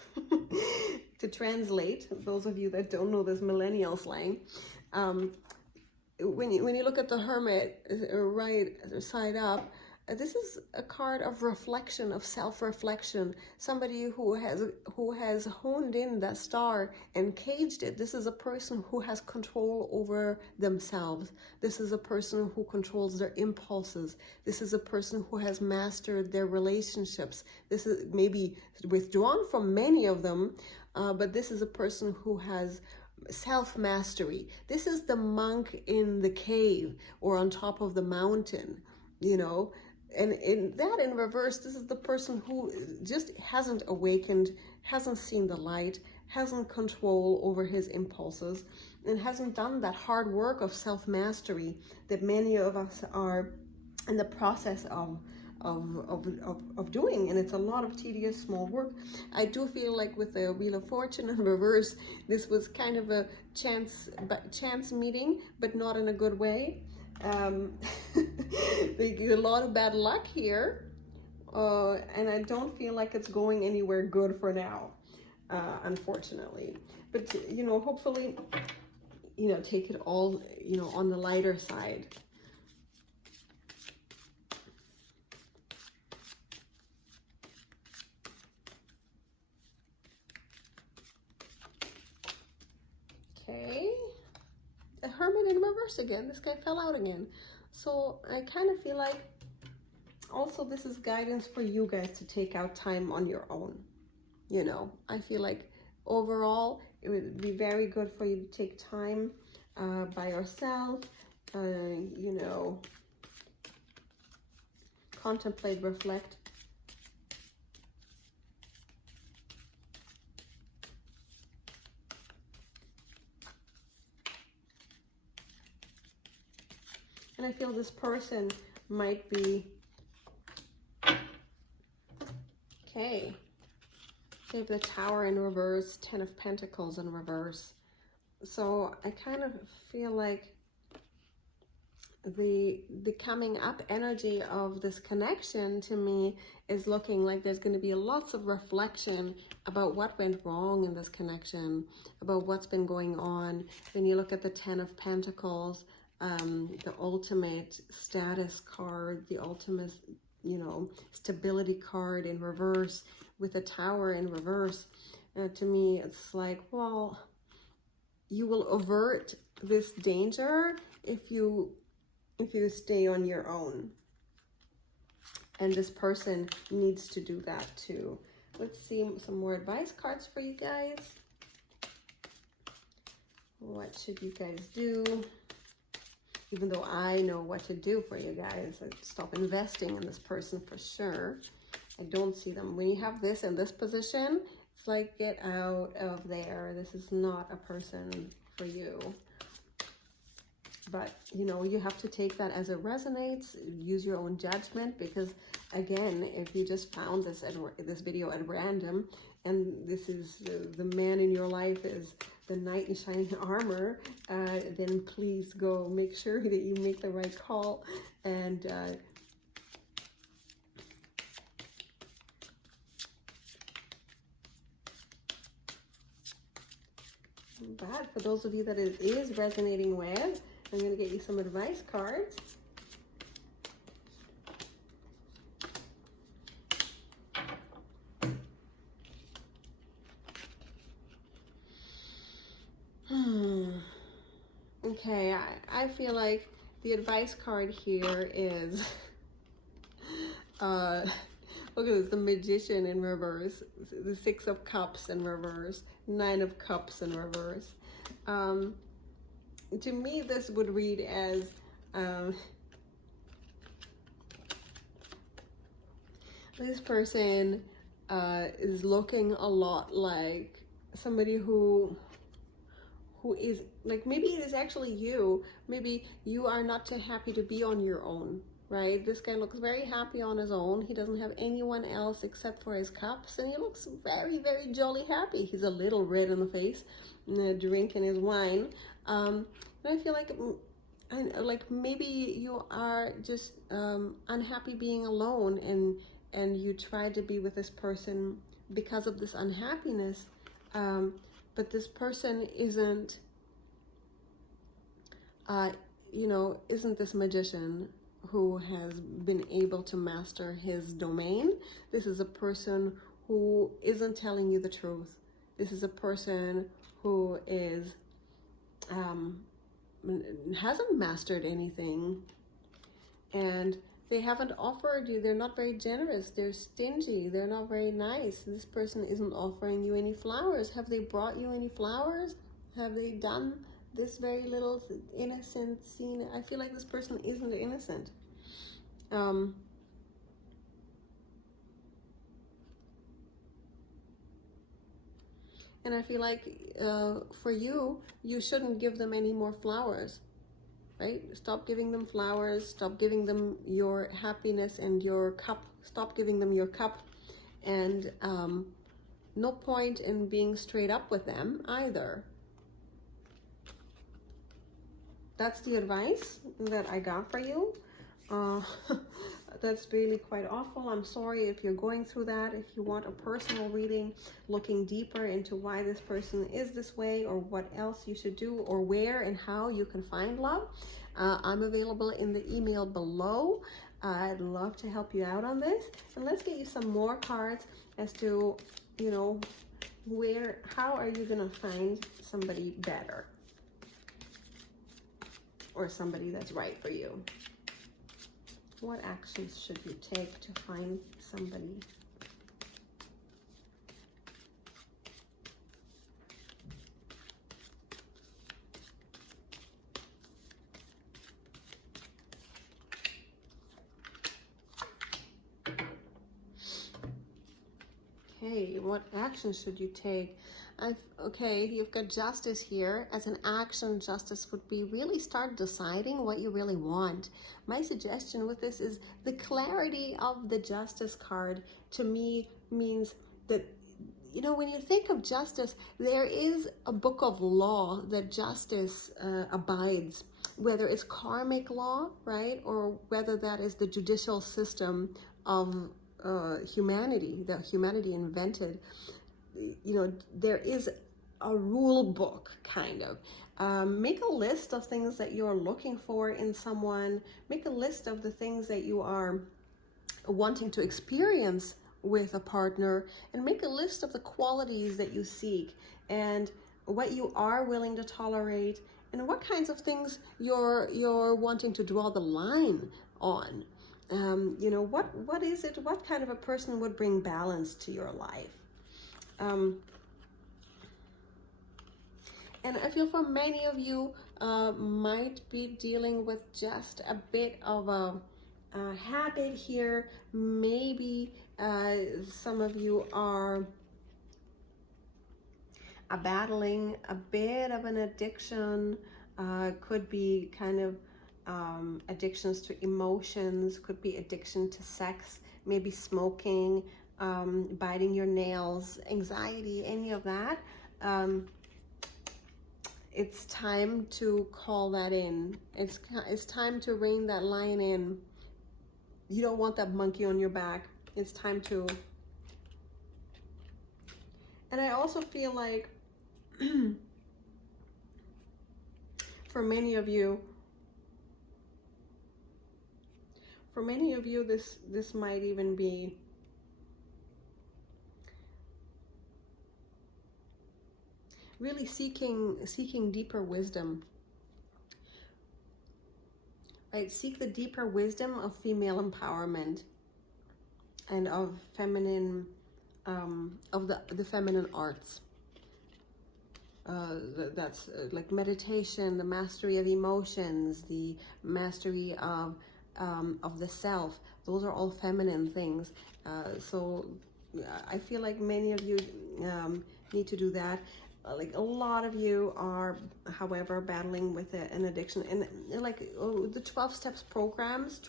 To translate, those of you that don't know this millennial slang, when you look at the Hermit right side up, this is a card of reflection, of self-reflection. Somebody who has honed in that star and caged it. This is a person who has control over themselves. This is a person who controls their impulses. This is a person who has mastered their relationships. This is maybe withdrawn from many of them, but this is a person who has self-mastery. This is the monk in the cave or on top of the mountain, you know. And in reverse, this is the person who just hasn't awakened, hasn't seen the light, hasn't control over his impulses, and hasn't done that hard work of self-mastery that many of us are in the process of doing. And it's a lot of tedious small work. I do feel like with the Wheel of Fortune in reverse, this was kind of a chance meeting, but not in a good way. They get a lot of bad luck here. and I don't feel like it's going anywhere good for now, unfortunately. But, you know, hopefully, you know, take it all, you know, on the lighter side. Okay, the Hermit in reverse again. This guy fell out again. So I kind of feel like also this is guidance for you guys to take out time on your own. You know, I feel like overall it would be very good for you to take time by yourself, you know, contemplate, reflect. And I feel this person might be, okay, they have the Tower in reverse, 10 of Pentacles in reverse. So I kind of feel like the coming up energy of this connection to me is looking like there's going to be lots of reflection about what went wrong in this connection, about what's been going on. When you look at the 10 of Pentacles, the ultimate status card, the ultimate, you know, stability card in reverse with a Tower in reverse, to me it's like, well, you will avert this danger if you stay on your own, and this person needs to do that too. Let's see some more advice cards for you guys. What should you guys do? Even though I know what to do for you guys, I'd stop investing in this person for sure. I don't see them. When you have this in this position, it's like, get out of there. This is not a person for you. But, you know, you have to take that as it resonates. Use your own judgment, because, again, if you just found this video at random, and this is the man in your life is the knight in shining armor, then please go make sure that you make the right call. And but for those of you that it is resonating with, I'm going to get you some advice cards. Okay, I feel like the advice card here is, look at this, the Magician in reverse, the 6 of Cups in reverse, 9 of Cups in reverse. To me, this would read as, this person is looking a lot like somebody who is, like, maybe it is actually you. Maybe you are not too happy to be on your own, right? This guy looks very happy on his own. He doesn't have anyone else except for his cups, and he looks very, very jolly happy. He's a little red in the face, drinking his wine. And I feel like maybe you are just unhappy being alone, and you try to be with this person because of this unhappiness. But this person isn't, you know, isn't this magician who has been able to master his domain. This is a person who isn't telling you the truth. This is a person who is, hasn't mastered anything, and they haven't offered you. They're not very generous. They're stingy. They're not very nice. This person isn't offering you any flowers. Have they brought you any flowers? Have they done this very little innocent scene? I feel like this person isn't innocent. And I feel like for you, you shouldn't give them any more flowers. Right? Stop giving them flowers. Stop giving them your happiness and your cup. Stop giving them your cup. And no point in being straight up with them either. That's the advice that I got for you. That's really quite awful. I'm sorry if you're going through that. If you want a personal reading, looking deeper into why this person is this way, or what else you should do, or where and how you can find love, I'm available in the email below. I'd love to help you out on this. And let's get you some more cards as to, you know, how are you going to find somebody better, or somebody that's right for you. What actions should you take to find somebody? Okay, what actions should you take? Okay, you've got justice here. As an action, justice would be really start deciding what you really want. My suggestion with this is the clarity of the justice card to me means that, you know, when you think of justice, there is a book of law that justice abides, whether it's karmic law, right, or whether that is the judicial system of humanity that humanity invented. You know, there is a rule book, kind of. Make a list of things that you're looking for in someone. Make a list of the things that you are wanting to experience with a partner, and make a list of the qualities that you seek and what you are willing to tolerate, and what kinds of things you're wanting to draw the line on. You know, what is it? What kind of a person would bring balance to your life? And I feel for many of you might be dealing with just a bit of a habit here. Maybe some of you are battling a bit of an addiction. Could be kind of addictions to emotions, could be addiction to sex, maybe smoking, biting your nails, anxiety, any of that. It's time to call that in. It's time to rein that lion in. You don't want that monkey on your back. It's time to. And I also feel like for many of you, this might even be really seeking deeper wisdom. Right? Seek the deeper wisdom of female empowerment and of feminine, of the feminine arts. That's like meditation, the mastery of emotions, the mastery of the self. Those are all feminine things. So I feel like many of you need to do that. Like a lot of you are, however, battling with an addiction, and like the 12 step programs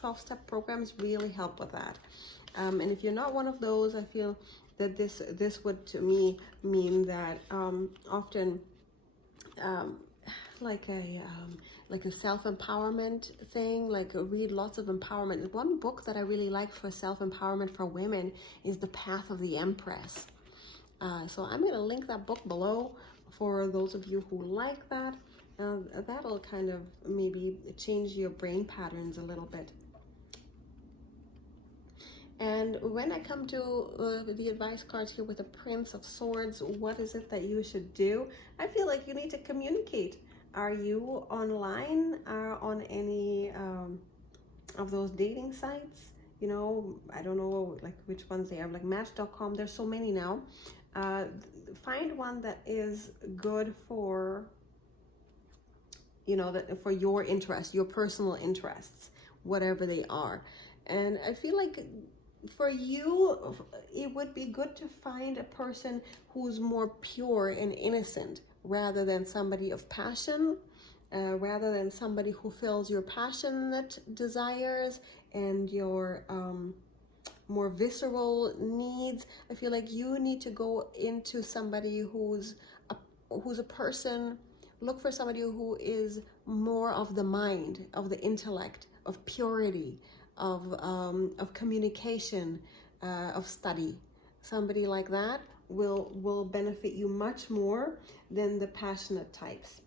really help with that. And if you're not one of those, I feel that this would to me mean that often like a self-empowerment thing, like read lots of empowerment. One book that I really like for self-empowerment for women is The Path of the Empress. So I'm going to link that book below for those of you who like that. That'll kind of maybe change your brain patterns a little bit. And when I come to the advice cards here with the Prince of Swords, what is it that you should do? I feel like you need to communicate. Are you online on any of those dating sites? You know, I don't know like which ones they are, like Match.com. There's so many now. Find one that is good for, you know, that for your interests, your personal interests, whatever they are. And I feel like for you, it would be good to find a person who's more pure and innocent rather than somebody of passion, rather than somebody who fills your passionate desires and your more visceral needs. I feel like you need to go into somebody who's a person. Look for somebody who is more of the mind, of the intellect, of purity, of communication, of study. Somebody like that will benefit you much more than the passionate types.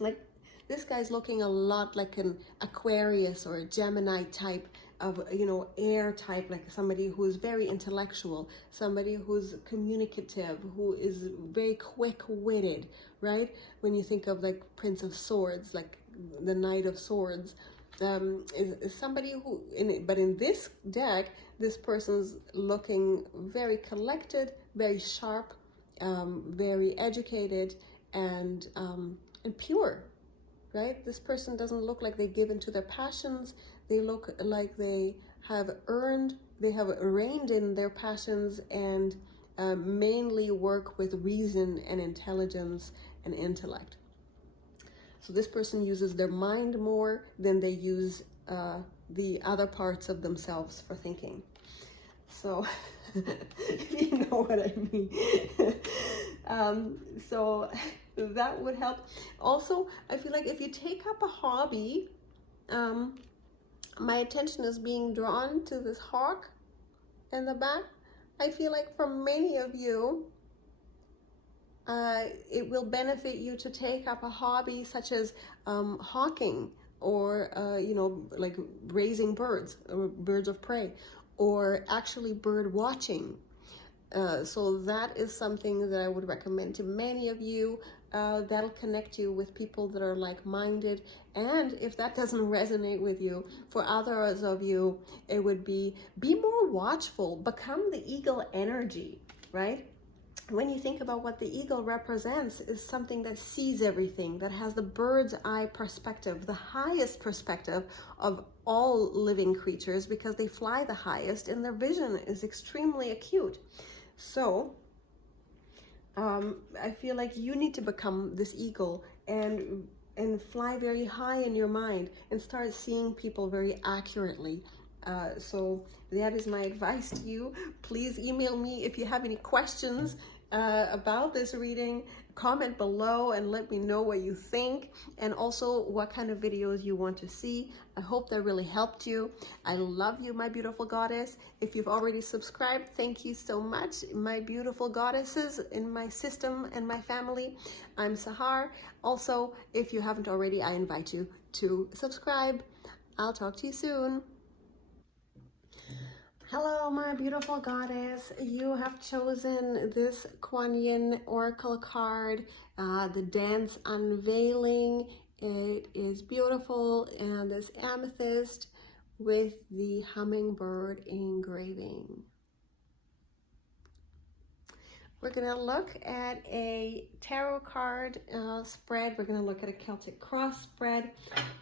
Like this guy's looking a lot like an Aquarius or a Gemini type of, you know, air type, like somebody who is very intellectual, somebody who's communicative, who is very quick-witted, right? When you think of like Prince of Swords, like the Knight of Swords, is somebody who, but in this deck, this person's looking very collected, very sharp, very educated, and pure, right? This person doesn't look like they give into their passions. They look like they have reined in their passions and mainly work with reason and intelligence and intellect. So this person uses their mind more than they use the other parts of themselves for thinking. So you know what I mean. So that would help. Also, I feel like if you take up a hobby, my attention is being drawn to this hawk in the back. I feel like for many of you, it will benefit you to take up a hobby such as hawking, or you know, like raising birds or birds of prey, or actually bird watching. So that is something that I would recommend to many of you. That'll connect you with people that are like-minded. And if that doesn't resonate with you, for others of you, it would be more watchful, become the eagle energy, right? When you think about what the eagle represents, is something that sees everything, that has the bird's eye perspective, the highest perspective of all living creatures, because they fly the highest and their vision is extremely acute. So I feel like you need to become this eagle and fly very high in your mind and start seeing people very accurately. So that is my advice to you. Please email me if you have any questions about this reading. Comment below and let me know what you think, and also what kind of videos you want to see. I hope that really helped you. I love you, my beautiful goddess. If you've already subscribed, thank you so much, my beautiful goddesses in my system and my family. I'm Sahar. Also, if you haven't already, I invite you to subscribe. I'll talk to you soon. Hello, my beautiful goddess. You have chosen this Kuan Yin Oracle card, the Dance Unveiling. It is beautiful, and this amethyst with the hummingbird engraving. We're going to look at a tarot card spread. We're going to look at a Celtic cross spread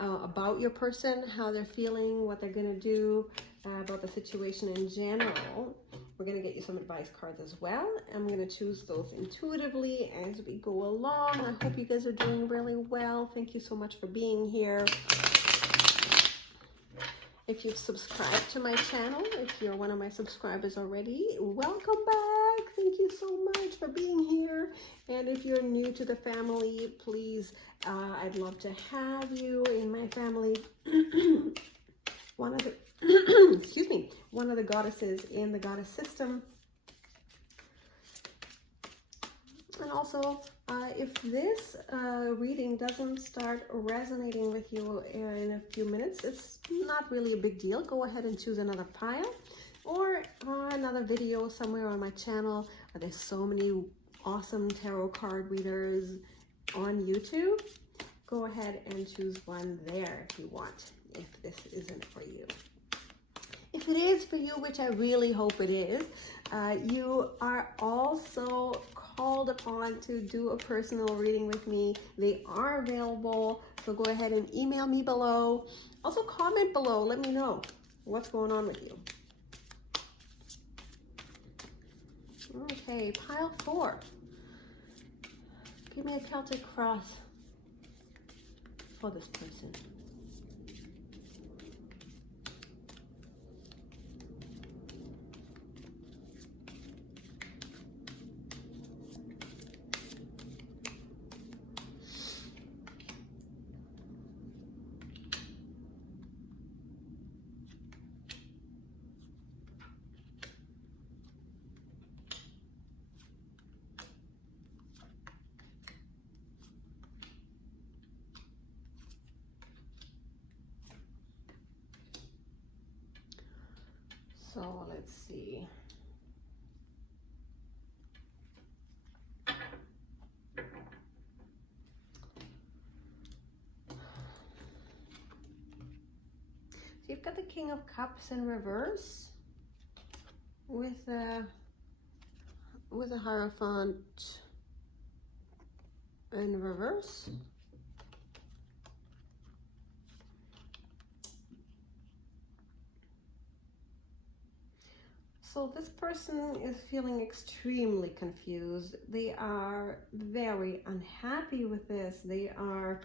about your person, how they're feeling, what they're going to do, about the situation in general. We're going to get you some advice cards as well. I'm going to choose those intuitively as we go along. I hope you guys are doing really well. Thank you so much for being here. If you've subscribed to my channel, if you're one of my subscribers already, welcome back. Thank you so much for being here. And if you're new to the family, please, I'd love to have you in my family. One of the excuse me, one of the goddesses in the goddess system. And also, if this reading doesn't start resonating with you in a few minutes, it's not really a big deal. Go ahead and choose another pile or another video somewhere on my channel. There's so many awesome tarot card readers on YouTube. Go ahead and choose one there if you want, if this isn't for you. If it is for you, which I really hope it is, you are also called upon to do a personal reading with me. They are available, so go ahead and email me below. Also comment below, let me know what's going on with you. Okay, pile 4. Give me a Celtic cross for this person. So let's see. So you've got the King of Cups in reverse with a Hierophant in reverse. So this person is feeling extremely confused. They are very unhappy with this. They're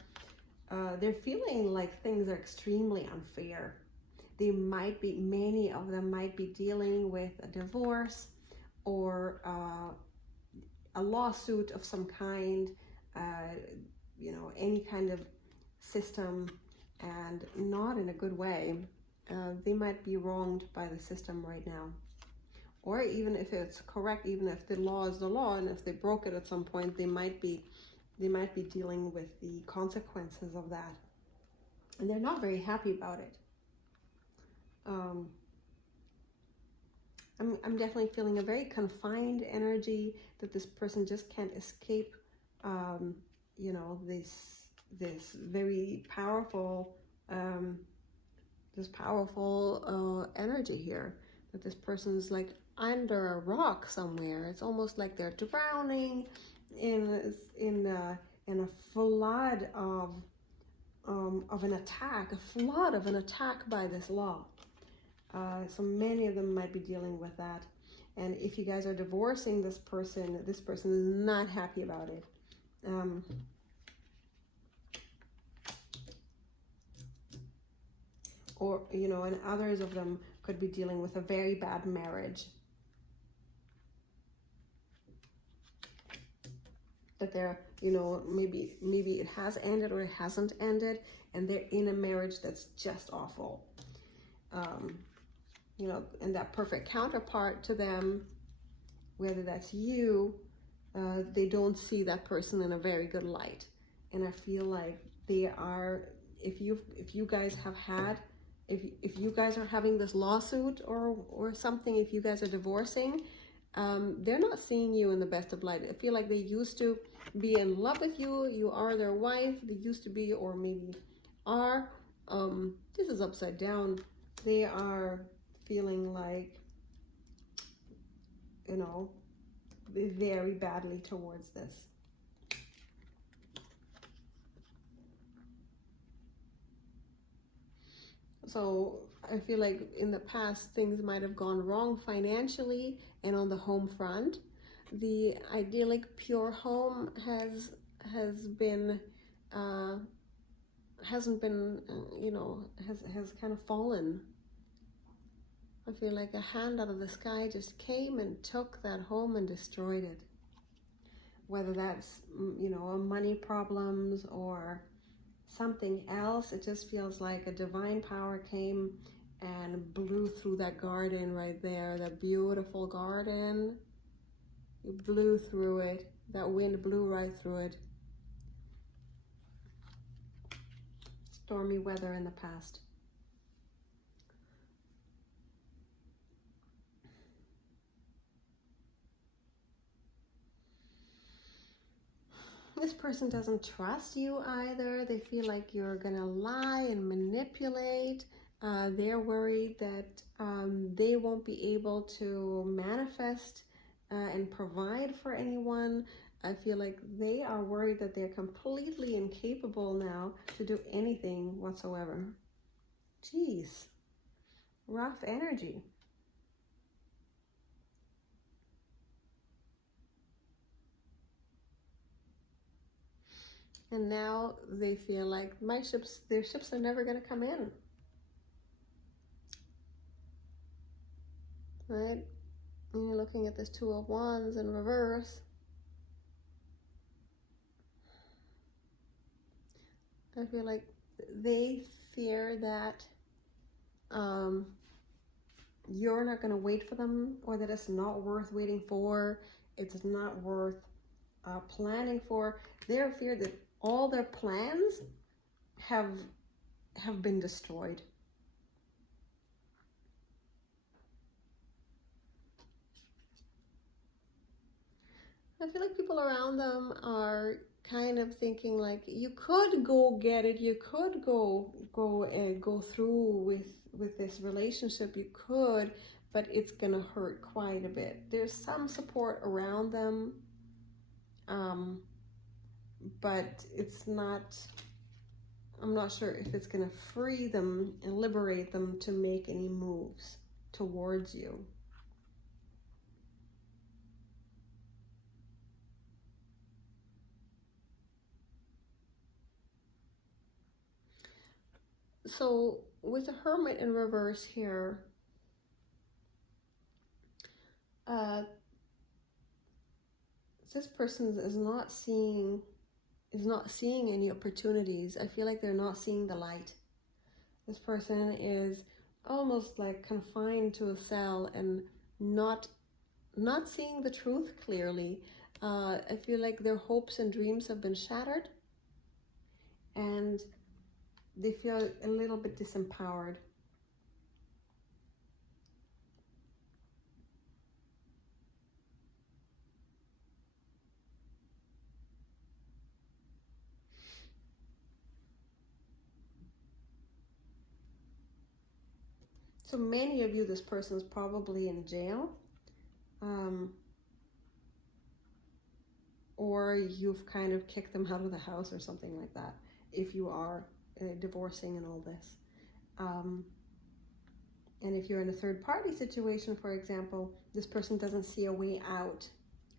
feeling like things are extremely unfair. Many of them might be dealing with a divorce or a lawsuit of some kind, you know, any kind of system, and not in a good way. They might be wronged by the system right now. Or even if it's correct, even if the law is the law, and if they broke it at some point, they might be dealing with the consequences of that. And they're not very happy about it. I'm definitely feeling a very confined energy that this person just can't escape, you know, this very powerful, energy here, that this person's like under a rock somewhere. It's almost like they're drowning in a flood of an attack, by this law. So many of them might be dealing with that. And if you guys are divorcing this person is not happy about it. Or, you know, and others of them could be dealing with a very bad marriage. That they're, you know, maybe it has ended or it hasn't ended, and they're in a marriage that's just awful. You know, and that perfect counterpart to them, whether that's you, they don't see that person in a very good light. And I feel like they are, if you guys have had, if you guys are having this lawsuit or something, if you guys are divorcing, they're not seeing you in the best of light. I feel like they used to be in love with you. You are their wife. They used to be, or maybe are. This is upside down. They are feeling like, you know, very badly towards this. So I feel like in the past things might have gone wrong financially and on the home front. The idyllic pure home hasn't been you know, has kind of fallen. I feel like a hand out of the sky just came and took that home and destroyed it. Whether that's, you know, money problems or something else, it just feels like a divine power came and blew through that garden right there, that beautiful garden. It blew through it. That wind blew right through it. Stormy weather in the past. This person doesn't trust you either. They feel like you're gonna lie and manipulate. They're worried that they won't be able to manifest and provide for anyone. I feel like they are worried that they're completely incapable now to do anything whatsoever. Jeez, rough energy. And now they feel like their ships are never going to come in. Right? And you're looking at this Two of Wands in reverse. I feel like they fear that you're not going to wait for them, or that it's not worth waiting for. It's not worth planning for. They're feared that all their plans have been destroyed. I feel like people around them are kind of thinking like, you could go get it, you could go through with this relationship, you could, but it's gonna hurt quite a bit. There's some support around them, but it's not, I'm not sure if it's gonna free them and liberate them to make any moves towards you. So with the Hermit in reverse here, this person is not seeing any opportunities. I feel like they're not seeing the light. This person is almost like confined to a cell and not seeing the truth clearly. I feel like their hopes and dreams have been shattered, and they feel a little bit disempowered. So many of you, this person's probably in jail, or you've kind of kicked them out of the house or something like that, if you are divorcing and all this. And if you're in a third-party situation, for example, this person doesn't see a way out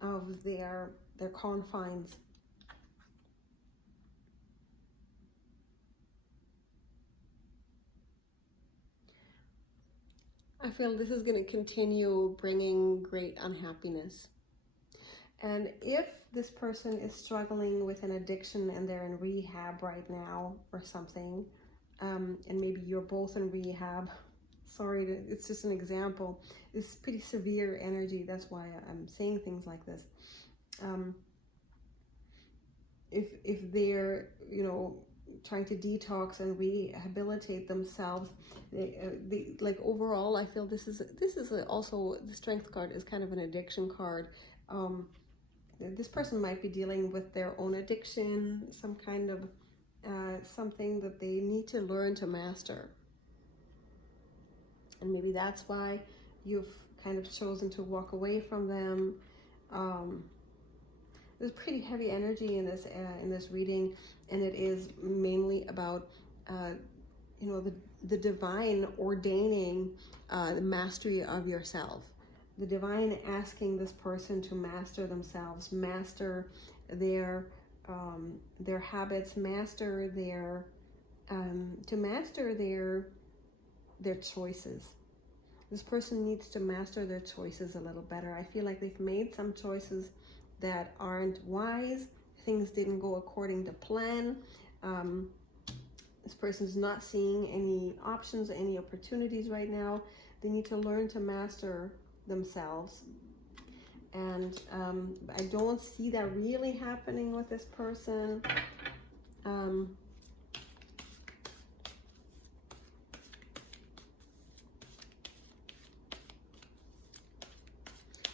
of their confines. I feel this is going to continue bringing great unhappiness. And if this person is struggling with an addiction and they're in rehab right now or something, and maybe you're both in rehab, sorry, it's just an example. It's pretty severe energy. That's why I'm saying things like this. If they're, you know, trying to detox and rehabilitate themselves, they like, overall, I feel this is also, the Strength card is kind of an addiction card. This person might be dealing with their own addiction, some kind of something that they need to learn to master. And maybe that's why you've kind of chosen to walk away from them. There's pretty heavy energy in this reading, and it is mainly about you know, the divine ordaining the mastery of yourself. The divine asking this person to master themselves, master their habits, master their choices. This person needs to master their choices a little better. I feel like they've made some choices that aren't wise. Things didn't go according to plan. This person's not seeing any options, any opportunities right now. They need to learn to master themselves. And I don't see that really happening with this person. I'm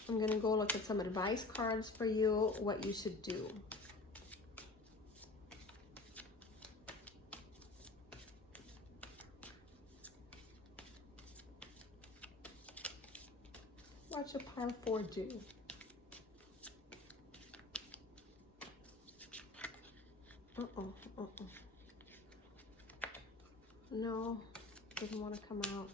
going to go look at some advice cards for you, what you should do. What should pile 4 do? No, doesn't want to come out.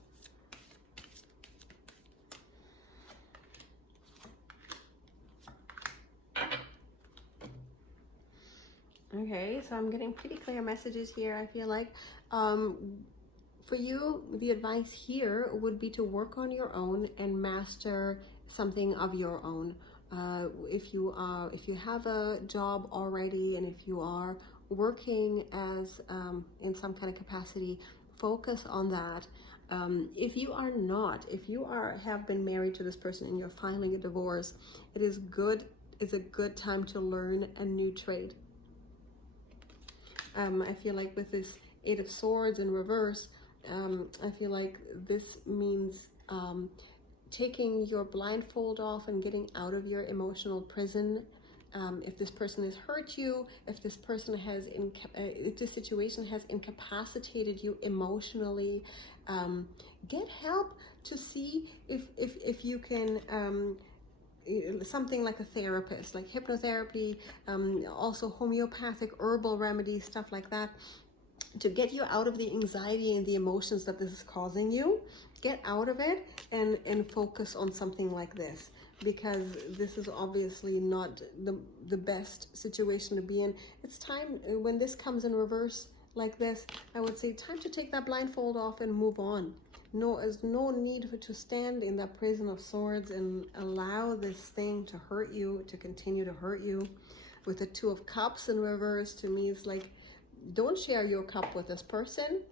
Okay, so I'm getting pretty clear messages here. I feel like for you, the advice here would be to work on your own and master something of your own. If you have a job already, and if you are working as in some kind of capacity, focus on that. If you are not, if you have been married to this person and you're filing a divorce, it is good. It's a good time to learn a new trade. I feel like with this 8 of Swords in reverse, I feel like this means taking your blindfold off and getting out of your emotional prison if this person has hurt you, if this person has, if this situation has incapacitated you emotionally, get help to see if you can, something like a therapist, like hypnotherapy, also homeopathic herbal remedies, stuff like that, to get you out of the anxiety and the emotions that this is causing you. Get out of it and focus on something like this, because this is obviously not the best situation to be in. It's time, when this comes in reverse like this, I would say time to take that blindfold off and move on. There's no need to stand in that prison of swords and allow this thing to hurt you, to continue to hurt you. With the Two of Cups in reverse, to me, it's like, don't share your cup with this person.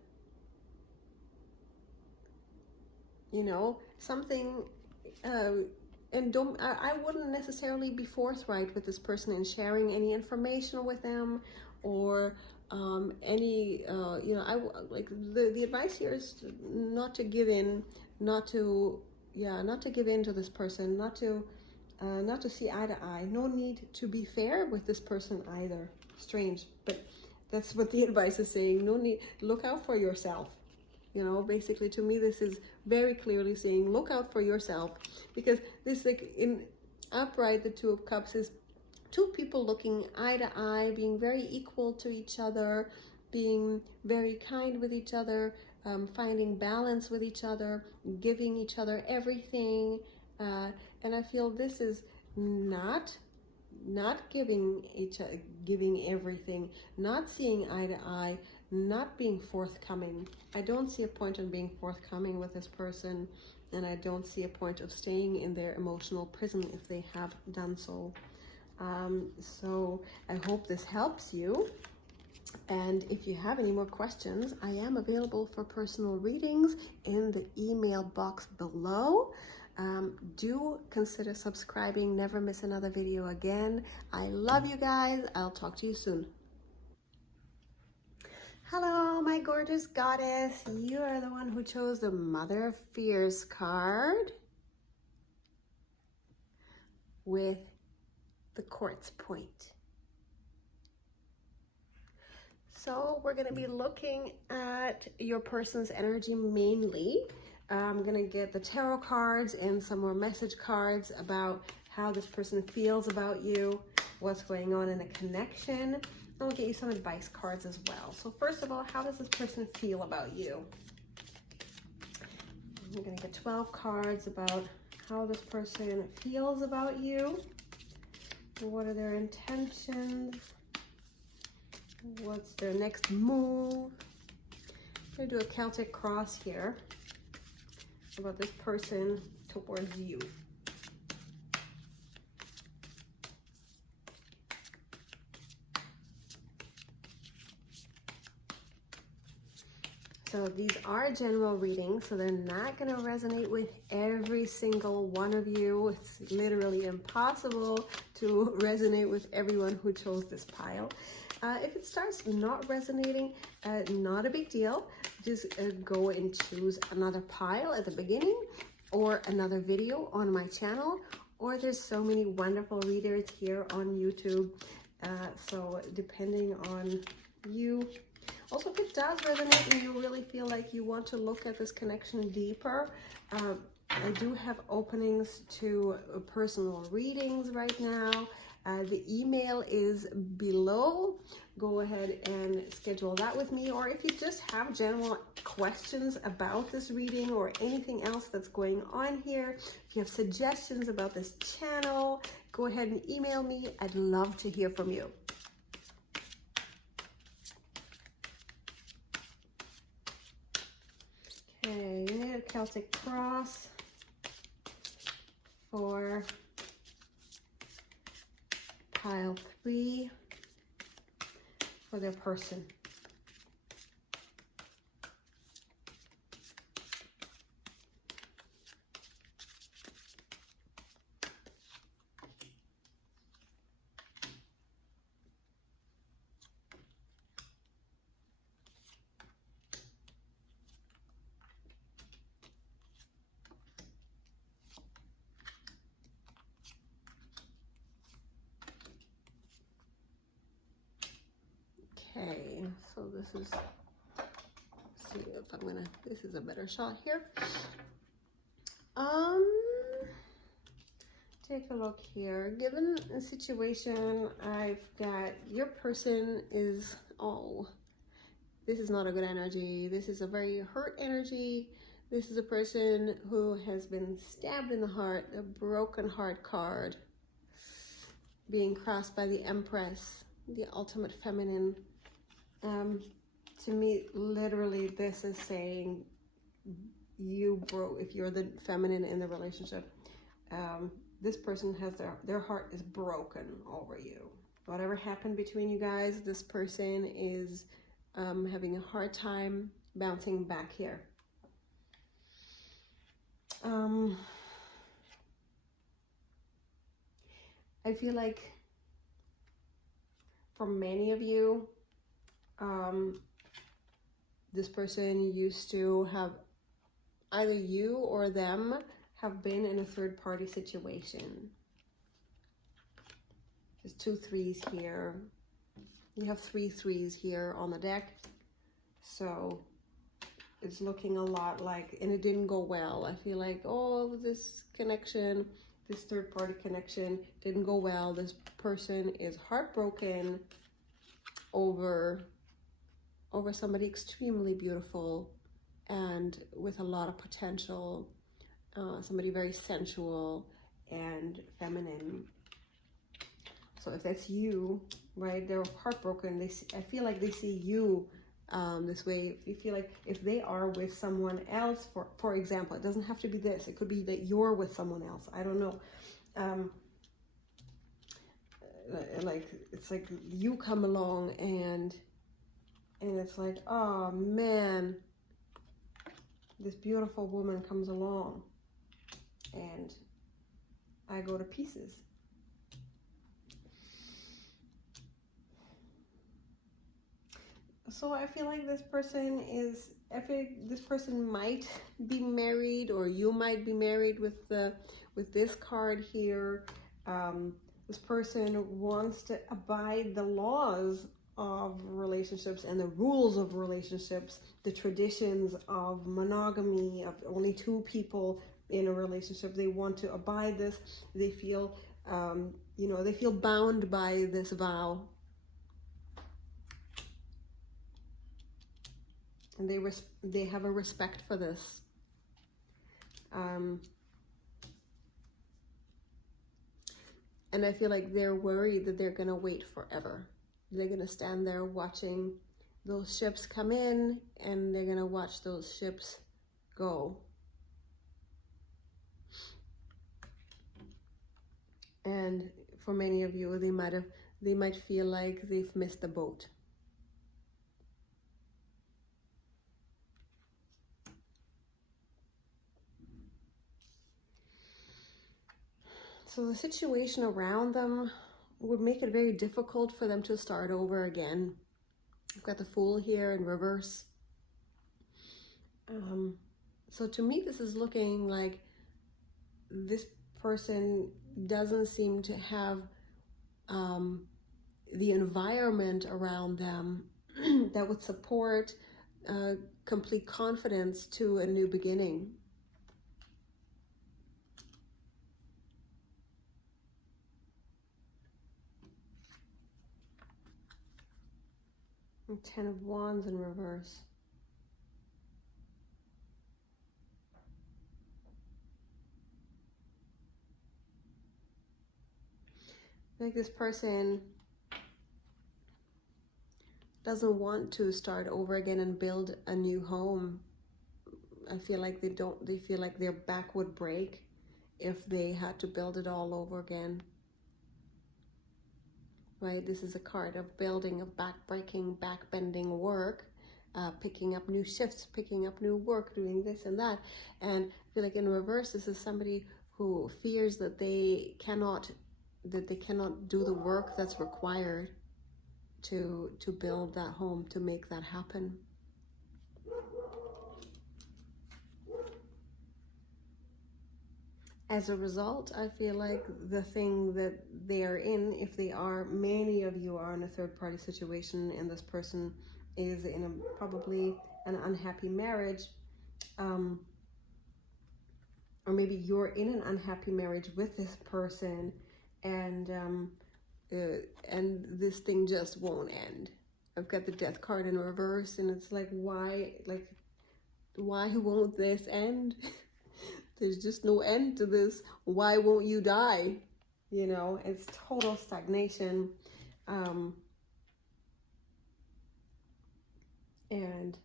You know, something, and I wouldn't necessarily be forthright with this person in sharing any information with them, or any, you know, like the advice here is not to give in, not to give in to this person, not to see eye to eye. No need to be fair with this person either. Strange, but that's what the advice is saying. No need, look out for yourself. You know, basically, to me, this is very clearly saying, look out for yourself, because this, like, in upright, the Two of Cups is two people looking eye to eye, being very equal to each other, being very kind with each other, finding balance with each other, giving each other everything. And I feel this is not giving everything, not seeing eye to eye, not being forthcoming. I don't see a point in being forthcoming with this person, and I don't see a point of staying in their emotional prison if they have done so. So I hope this helps you. And if you have any more questions, I am available for personal readings in the email box below. Do consider subscribing. Never miss another video again. I love you guys. I'll talk to you soon. Hello, my gorgeous goddess. You are the one who chose the Mother of Fears card with the Quartz Point. So we're going to be looking at your person's energy mainly. I'm going to get the tarot cards and some more message cards about how this person feels about you, what's going on in the connection. I'll get you some advice cards as well. So first of all, how does this person feel about you? I'm going to get 12 cards about how this person feels about you. What are their intentions? What's their next move? I'm going to do a Celtic cross here about this person towards you. So these are general readings, so they're not going to resonate with every single one of you. It's literally impossible to resonate with everyone who chose this pile. If it starts not resonating, not a big deal. Just go and choose another pile at the beginning, or another video on my channel, or there's so many wonderful readers here on YouTube. So depending on you. Also, if it does resonate and you really feel like you want to look at this connection deeper, I do have openings to personal readings right now. The email is below. Go ahead and schedule that with me. Or if you just have general questions about this reading or anything else that's going on here, if you have suggestions about this channel, go ahead and email me. I'd love to hear from you. Okay, we need a Celtic cross for pile 3 for their person. so this is, see if I'm gonna, this is a better shot here. Take a look here. Given the situation, I've got your person is, oh, this is not a good energy. This is a very hurt energy. This is a person who has been stabbed in the heart, a broken heart card, being crossed by the Empress, the ultimate feminine. To me, literally, this is saying you broke, if you're the feminine in the relationship, this person has their heart is broken over you. Whatever happened between you guys, this person is having a hard time bouncing back here. I feel like for many of you, this person used to have, either you or them have been in a third-party situation. There's 2 3s here. You have 3 3s here on the deck. So it's looking a lot like, and it didn't go well. I feel like, oh, this connection, this third-party connection didn't go well. This person is heartbroken over somebody extremely beautiful and with a lot of potential. Somebody very sensual and feminine. So if that's you, right, they're heartbroken. I feel like they see you this way. You feel like if they are with someone else, for example, it doesn't have to be this. It could be that you're with someone else. I don't know. Like it's like you come along and it's like, oh man, this beautiful woman comes along and I go to pieces. So I feel like this person is, I feel like this person might be married, or you might be married with this card here. This person wants to abide the laws of relationships and the rules of relationships, the traditions of monogamy, of only 2 people in a relationship. They want to abide this. They feel, they feel bound by this vow. And they have a respect for this. And I feel like they're worried that they're going to wait forever. They're going to stand there watching those ships come in, and they're going to watch those ships go. And for many of you, they might feel like they've missed the boat. So the situation around them would make it very difficult for them to start over again. I've got the Fool here in reverse. So to me, this is looking like this person doesn't seem to have the environment around them that would support complete confidence to a new beginning. And 10 of Wands in reverse. Like this person doesn't want to start over again and build a new home. I feel like they feel like their back would break if they had to build it all over again. Right, this is a card of building, of back-breaking, back-bending work, picking up new shifts, picking up new work, doing this and that. And I feel like in reverse, this is somebody who fears that they cannot do the work that's required to build that home, to make that happen. As a result, I feel like the thing that they are in, if they are, many of you are in a third-party situation, and this person is in probably an unhappy marriage, or maybe you're in an unhappy marriage with this person, and this thing just won't end. I've got the Death card in reverse, and it's like, why won't this end? There's just no end to this. Why won't you die? You know, it's total stagnation. And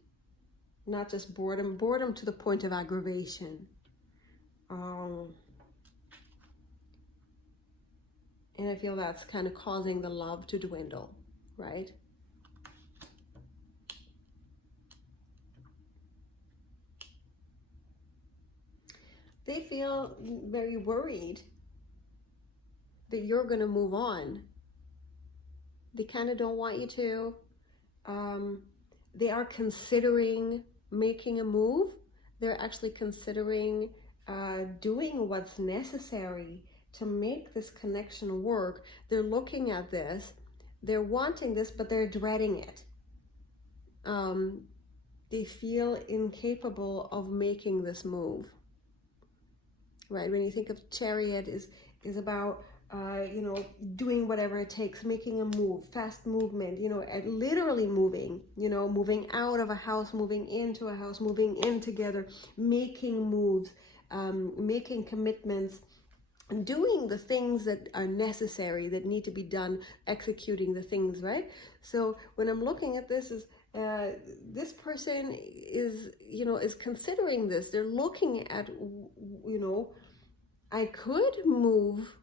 not just boredom to the point of aggravation. And I feel that's kind of causing the love to dwindle, right? They feel very worried that you're going to move on. They kind of don't want you to. They are considering making a move. They're actually considering doing what's necessary to make this connection work. They're looking at this. They're wanting this, but they're dreading it. They feel incapable of making this move. Right? When you think of Chariot is about you know, doing whatever it takes, making a move, fast movement, you know, literally moving, you know, moving out of a house, moving into a house, moving in together, making moves, making commitments, and doing the things that are necessary, that need to be done, executing the things, right? So when I'm looking at this, is this person is, you know, is considering this. They're looking at, you know, I could move.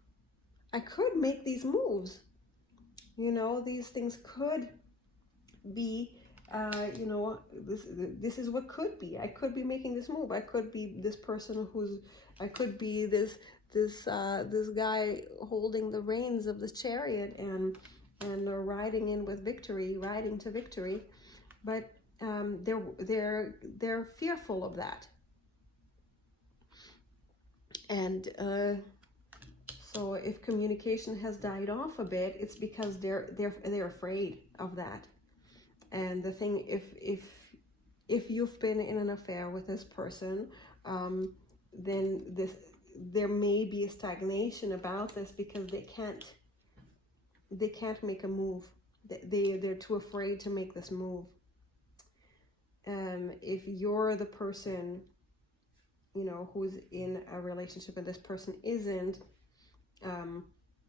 I could make these moves, you know, these things could be, you know, this is what could be. I could be making this move. I could be this person I could be this guy holding the reins of the chariot and riding to victory. But they're fearful of that. And, so if communication has died off a bit, it's because they're afraid of that. And the thing, if you've been in an affair with this person, then there may be a stagnation about this because they can't make a move. They're too afraid to make this move. If you're the person, you know, who's in a relationship and this person isn't,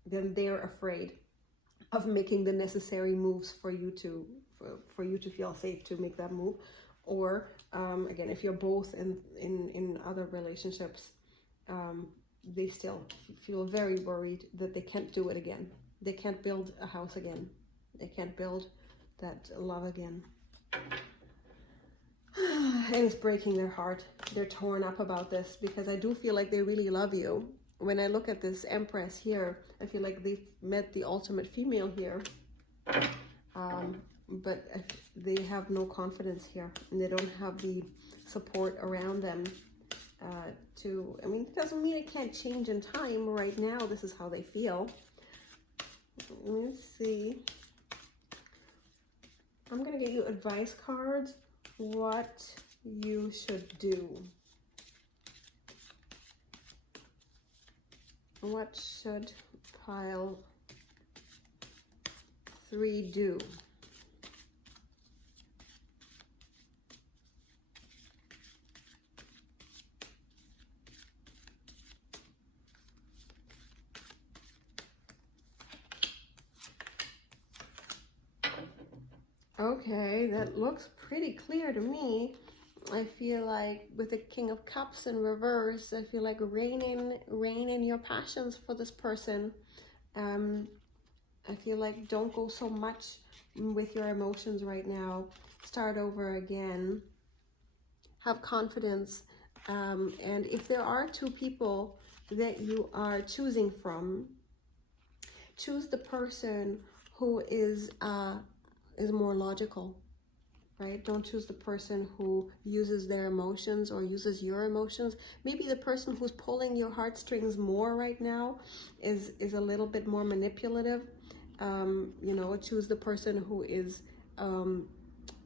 then they're afraid of making the necessary moves for you to feel safe to make that move. Or again, if you're both in other relationships, they still feel very worried that they can't do it again. They can't build a house again. They can't build that love again. And it's breaking their heart. They're torn up about this because I do feel like they really love you. When I look at this Empress here, I feel like they've met the ultimate female here. But they have no confidence here. And they don't have the support around them I mean, it doesn't mean it can't change in time. Right now, this is how they feel. Let's see. I'm going to get you advice cards. What you should do. What should pile 3 do? Okay, that looks pretty clear to me. I feel like with the King of Cups in reverse, I feel like rein in your passions for this person. I feel like don't go so much with your emotions right now. Start over again. Have confidence. And if there are 2 people that you are choosing from, choose the person who is more logical. Right? Don't choose the person who uses their emotions or uses your emotions. Maybe the person who's pulling your heartstrings more right now is a little bit more manipulative. You know, choose the person who is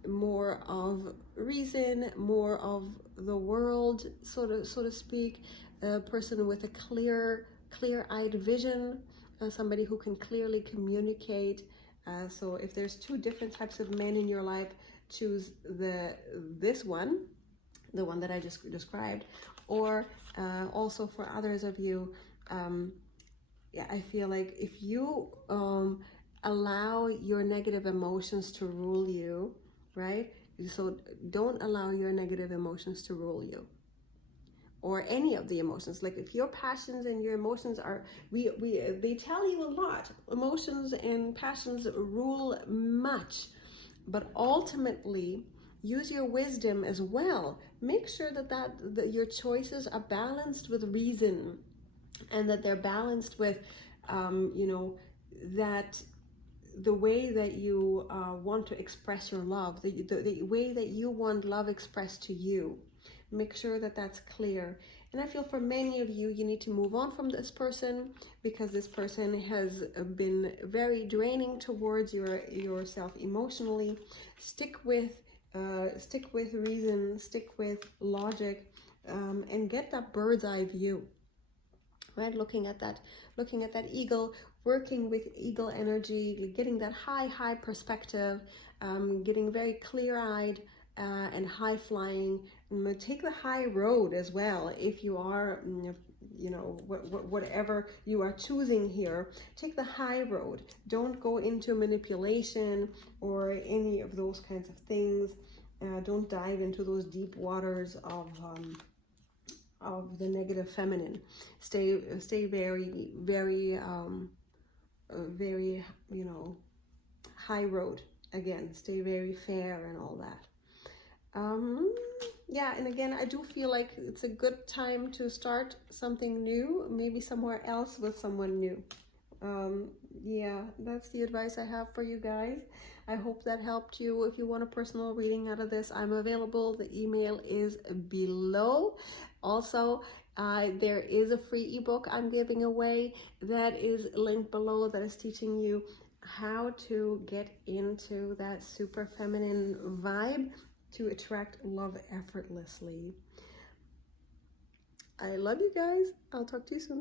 more of reason, more of the world, so to speak. A person with a clear-eyed vision, somebody who can clearly communicate. So if there's two different types of men in your life, choose this one, the one that I just described. Or also for others of you, yeah, I feel like if you allow your negative emotions to rule you, right? So don't allow your negative emotions to rule you, or any of the emotions. Like if your passions and your emotions are, they tell you a lot. Emotions and passions rule much, but ultimately use your wisdom as well. Make sure that your choices are balanced with reason, and that they're balanced with, you know, that the way that you want to express your love, the way that you want love expressed to you. Make sure that that's clear. And I feel for many of you, you need to move on from this person, because this person has been very draining towards yourself emotionally. Stick with reason, stick with logic, and get that bird's eye view. Right, looking at that eagle, working with eagle energy, getting that high perspective, getting very clear-eyed and high flying. Take the high road as well. If you are, you know, whatever you are choosing here, take the high road. Don't go into manipulation or any of those kinds of things. Don't dive into those deep waters of the negative feminine. Stay very, you know, high road. Again, stay very fair and all that. Yeah, and again, I do feel like it's a good time to start something new, maybe somewhere else with someone new. Yeah, that's the advice I have for you guys. I hope that helped you. If you want a personal reading out of this, I'm available. The email is below. Also, there is a free ebook I'm giving away that is linked below, that is teaching you how to get into that super feminine vibe to attract love effortlessly. I love you guys. I'll talk to you soon.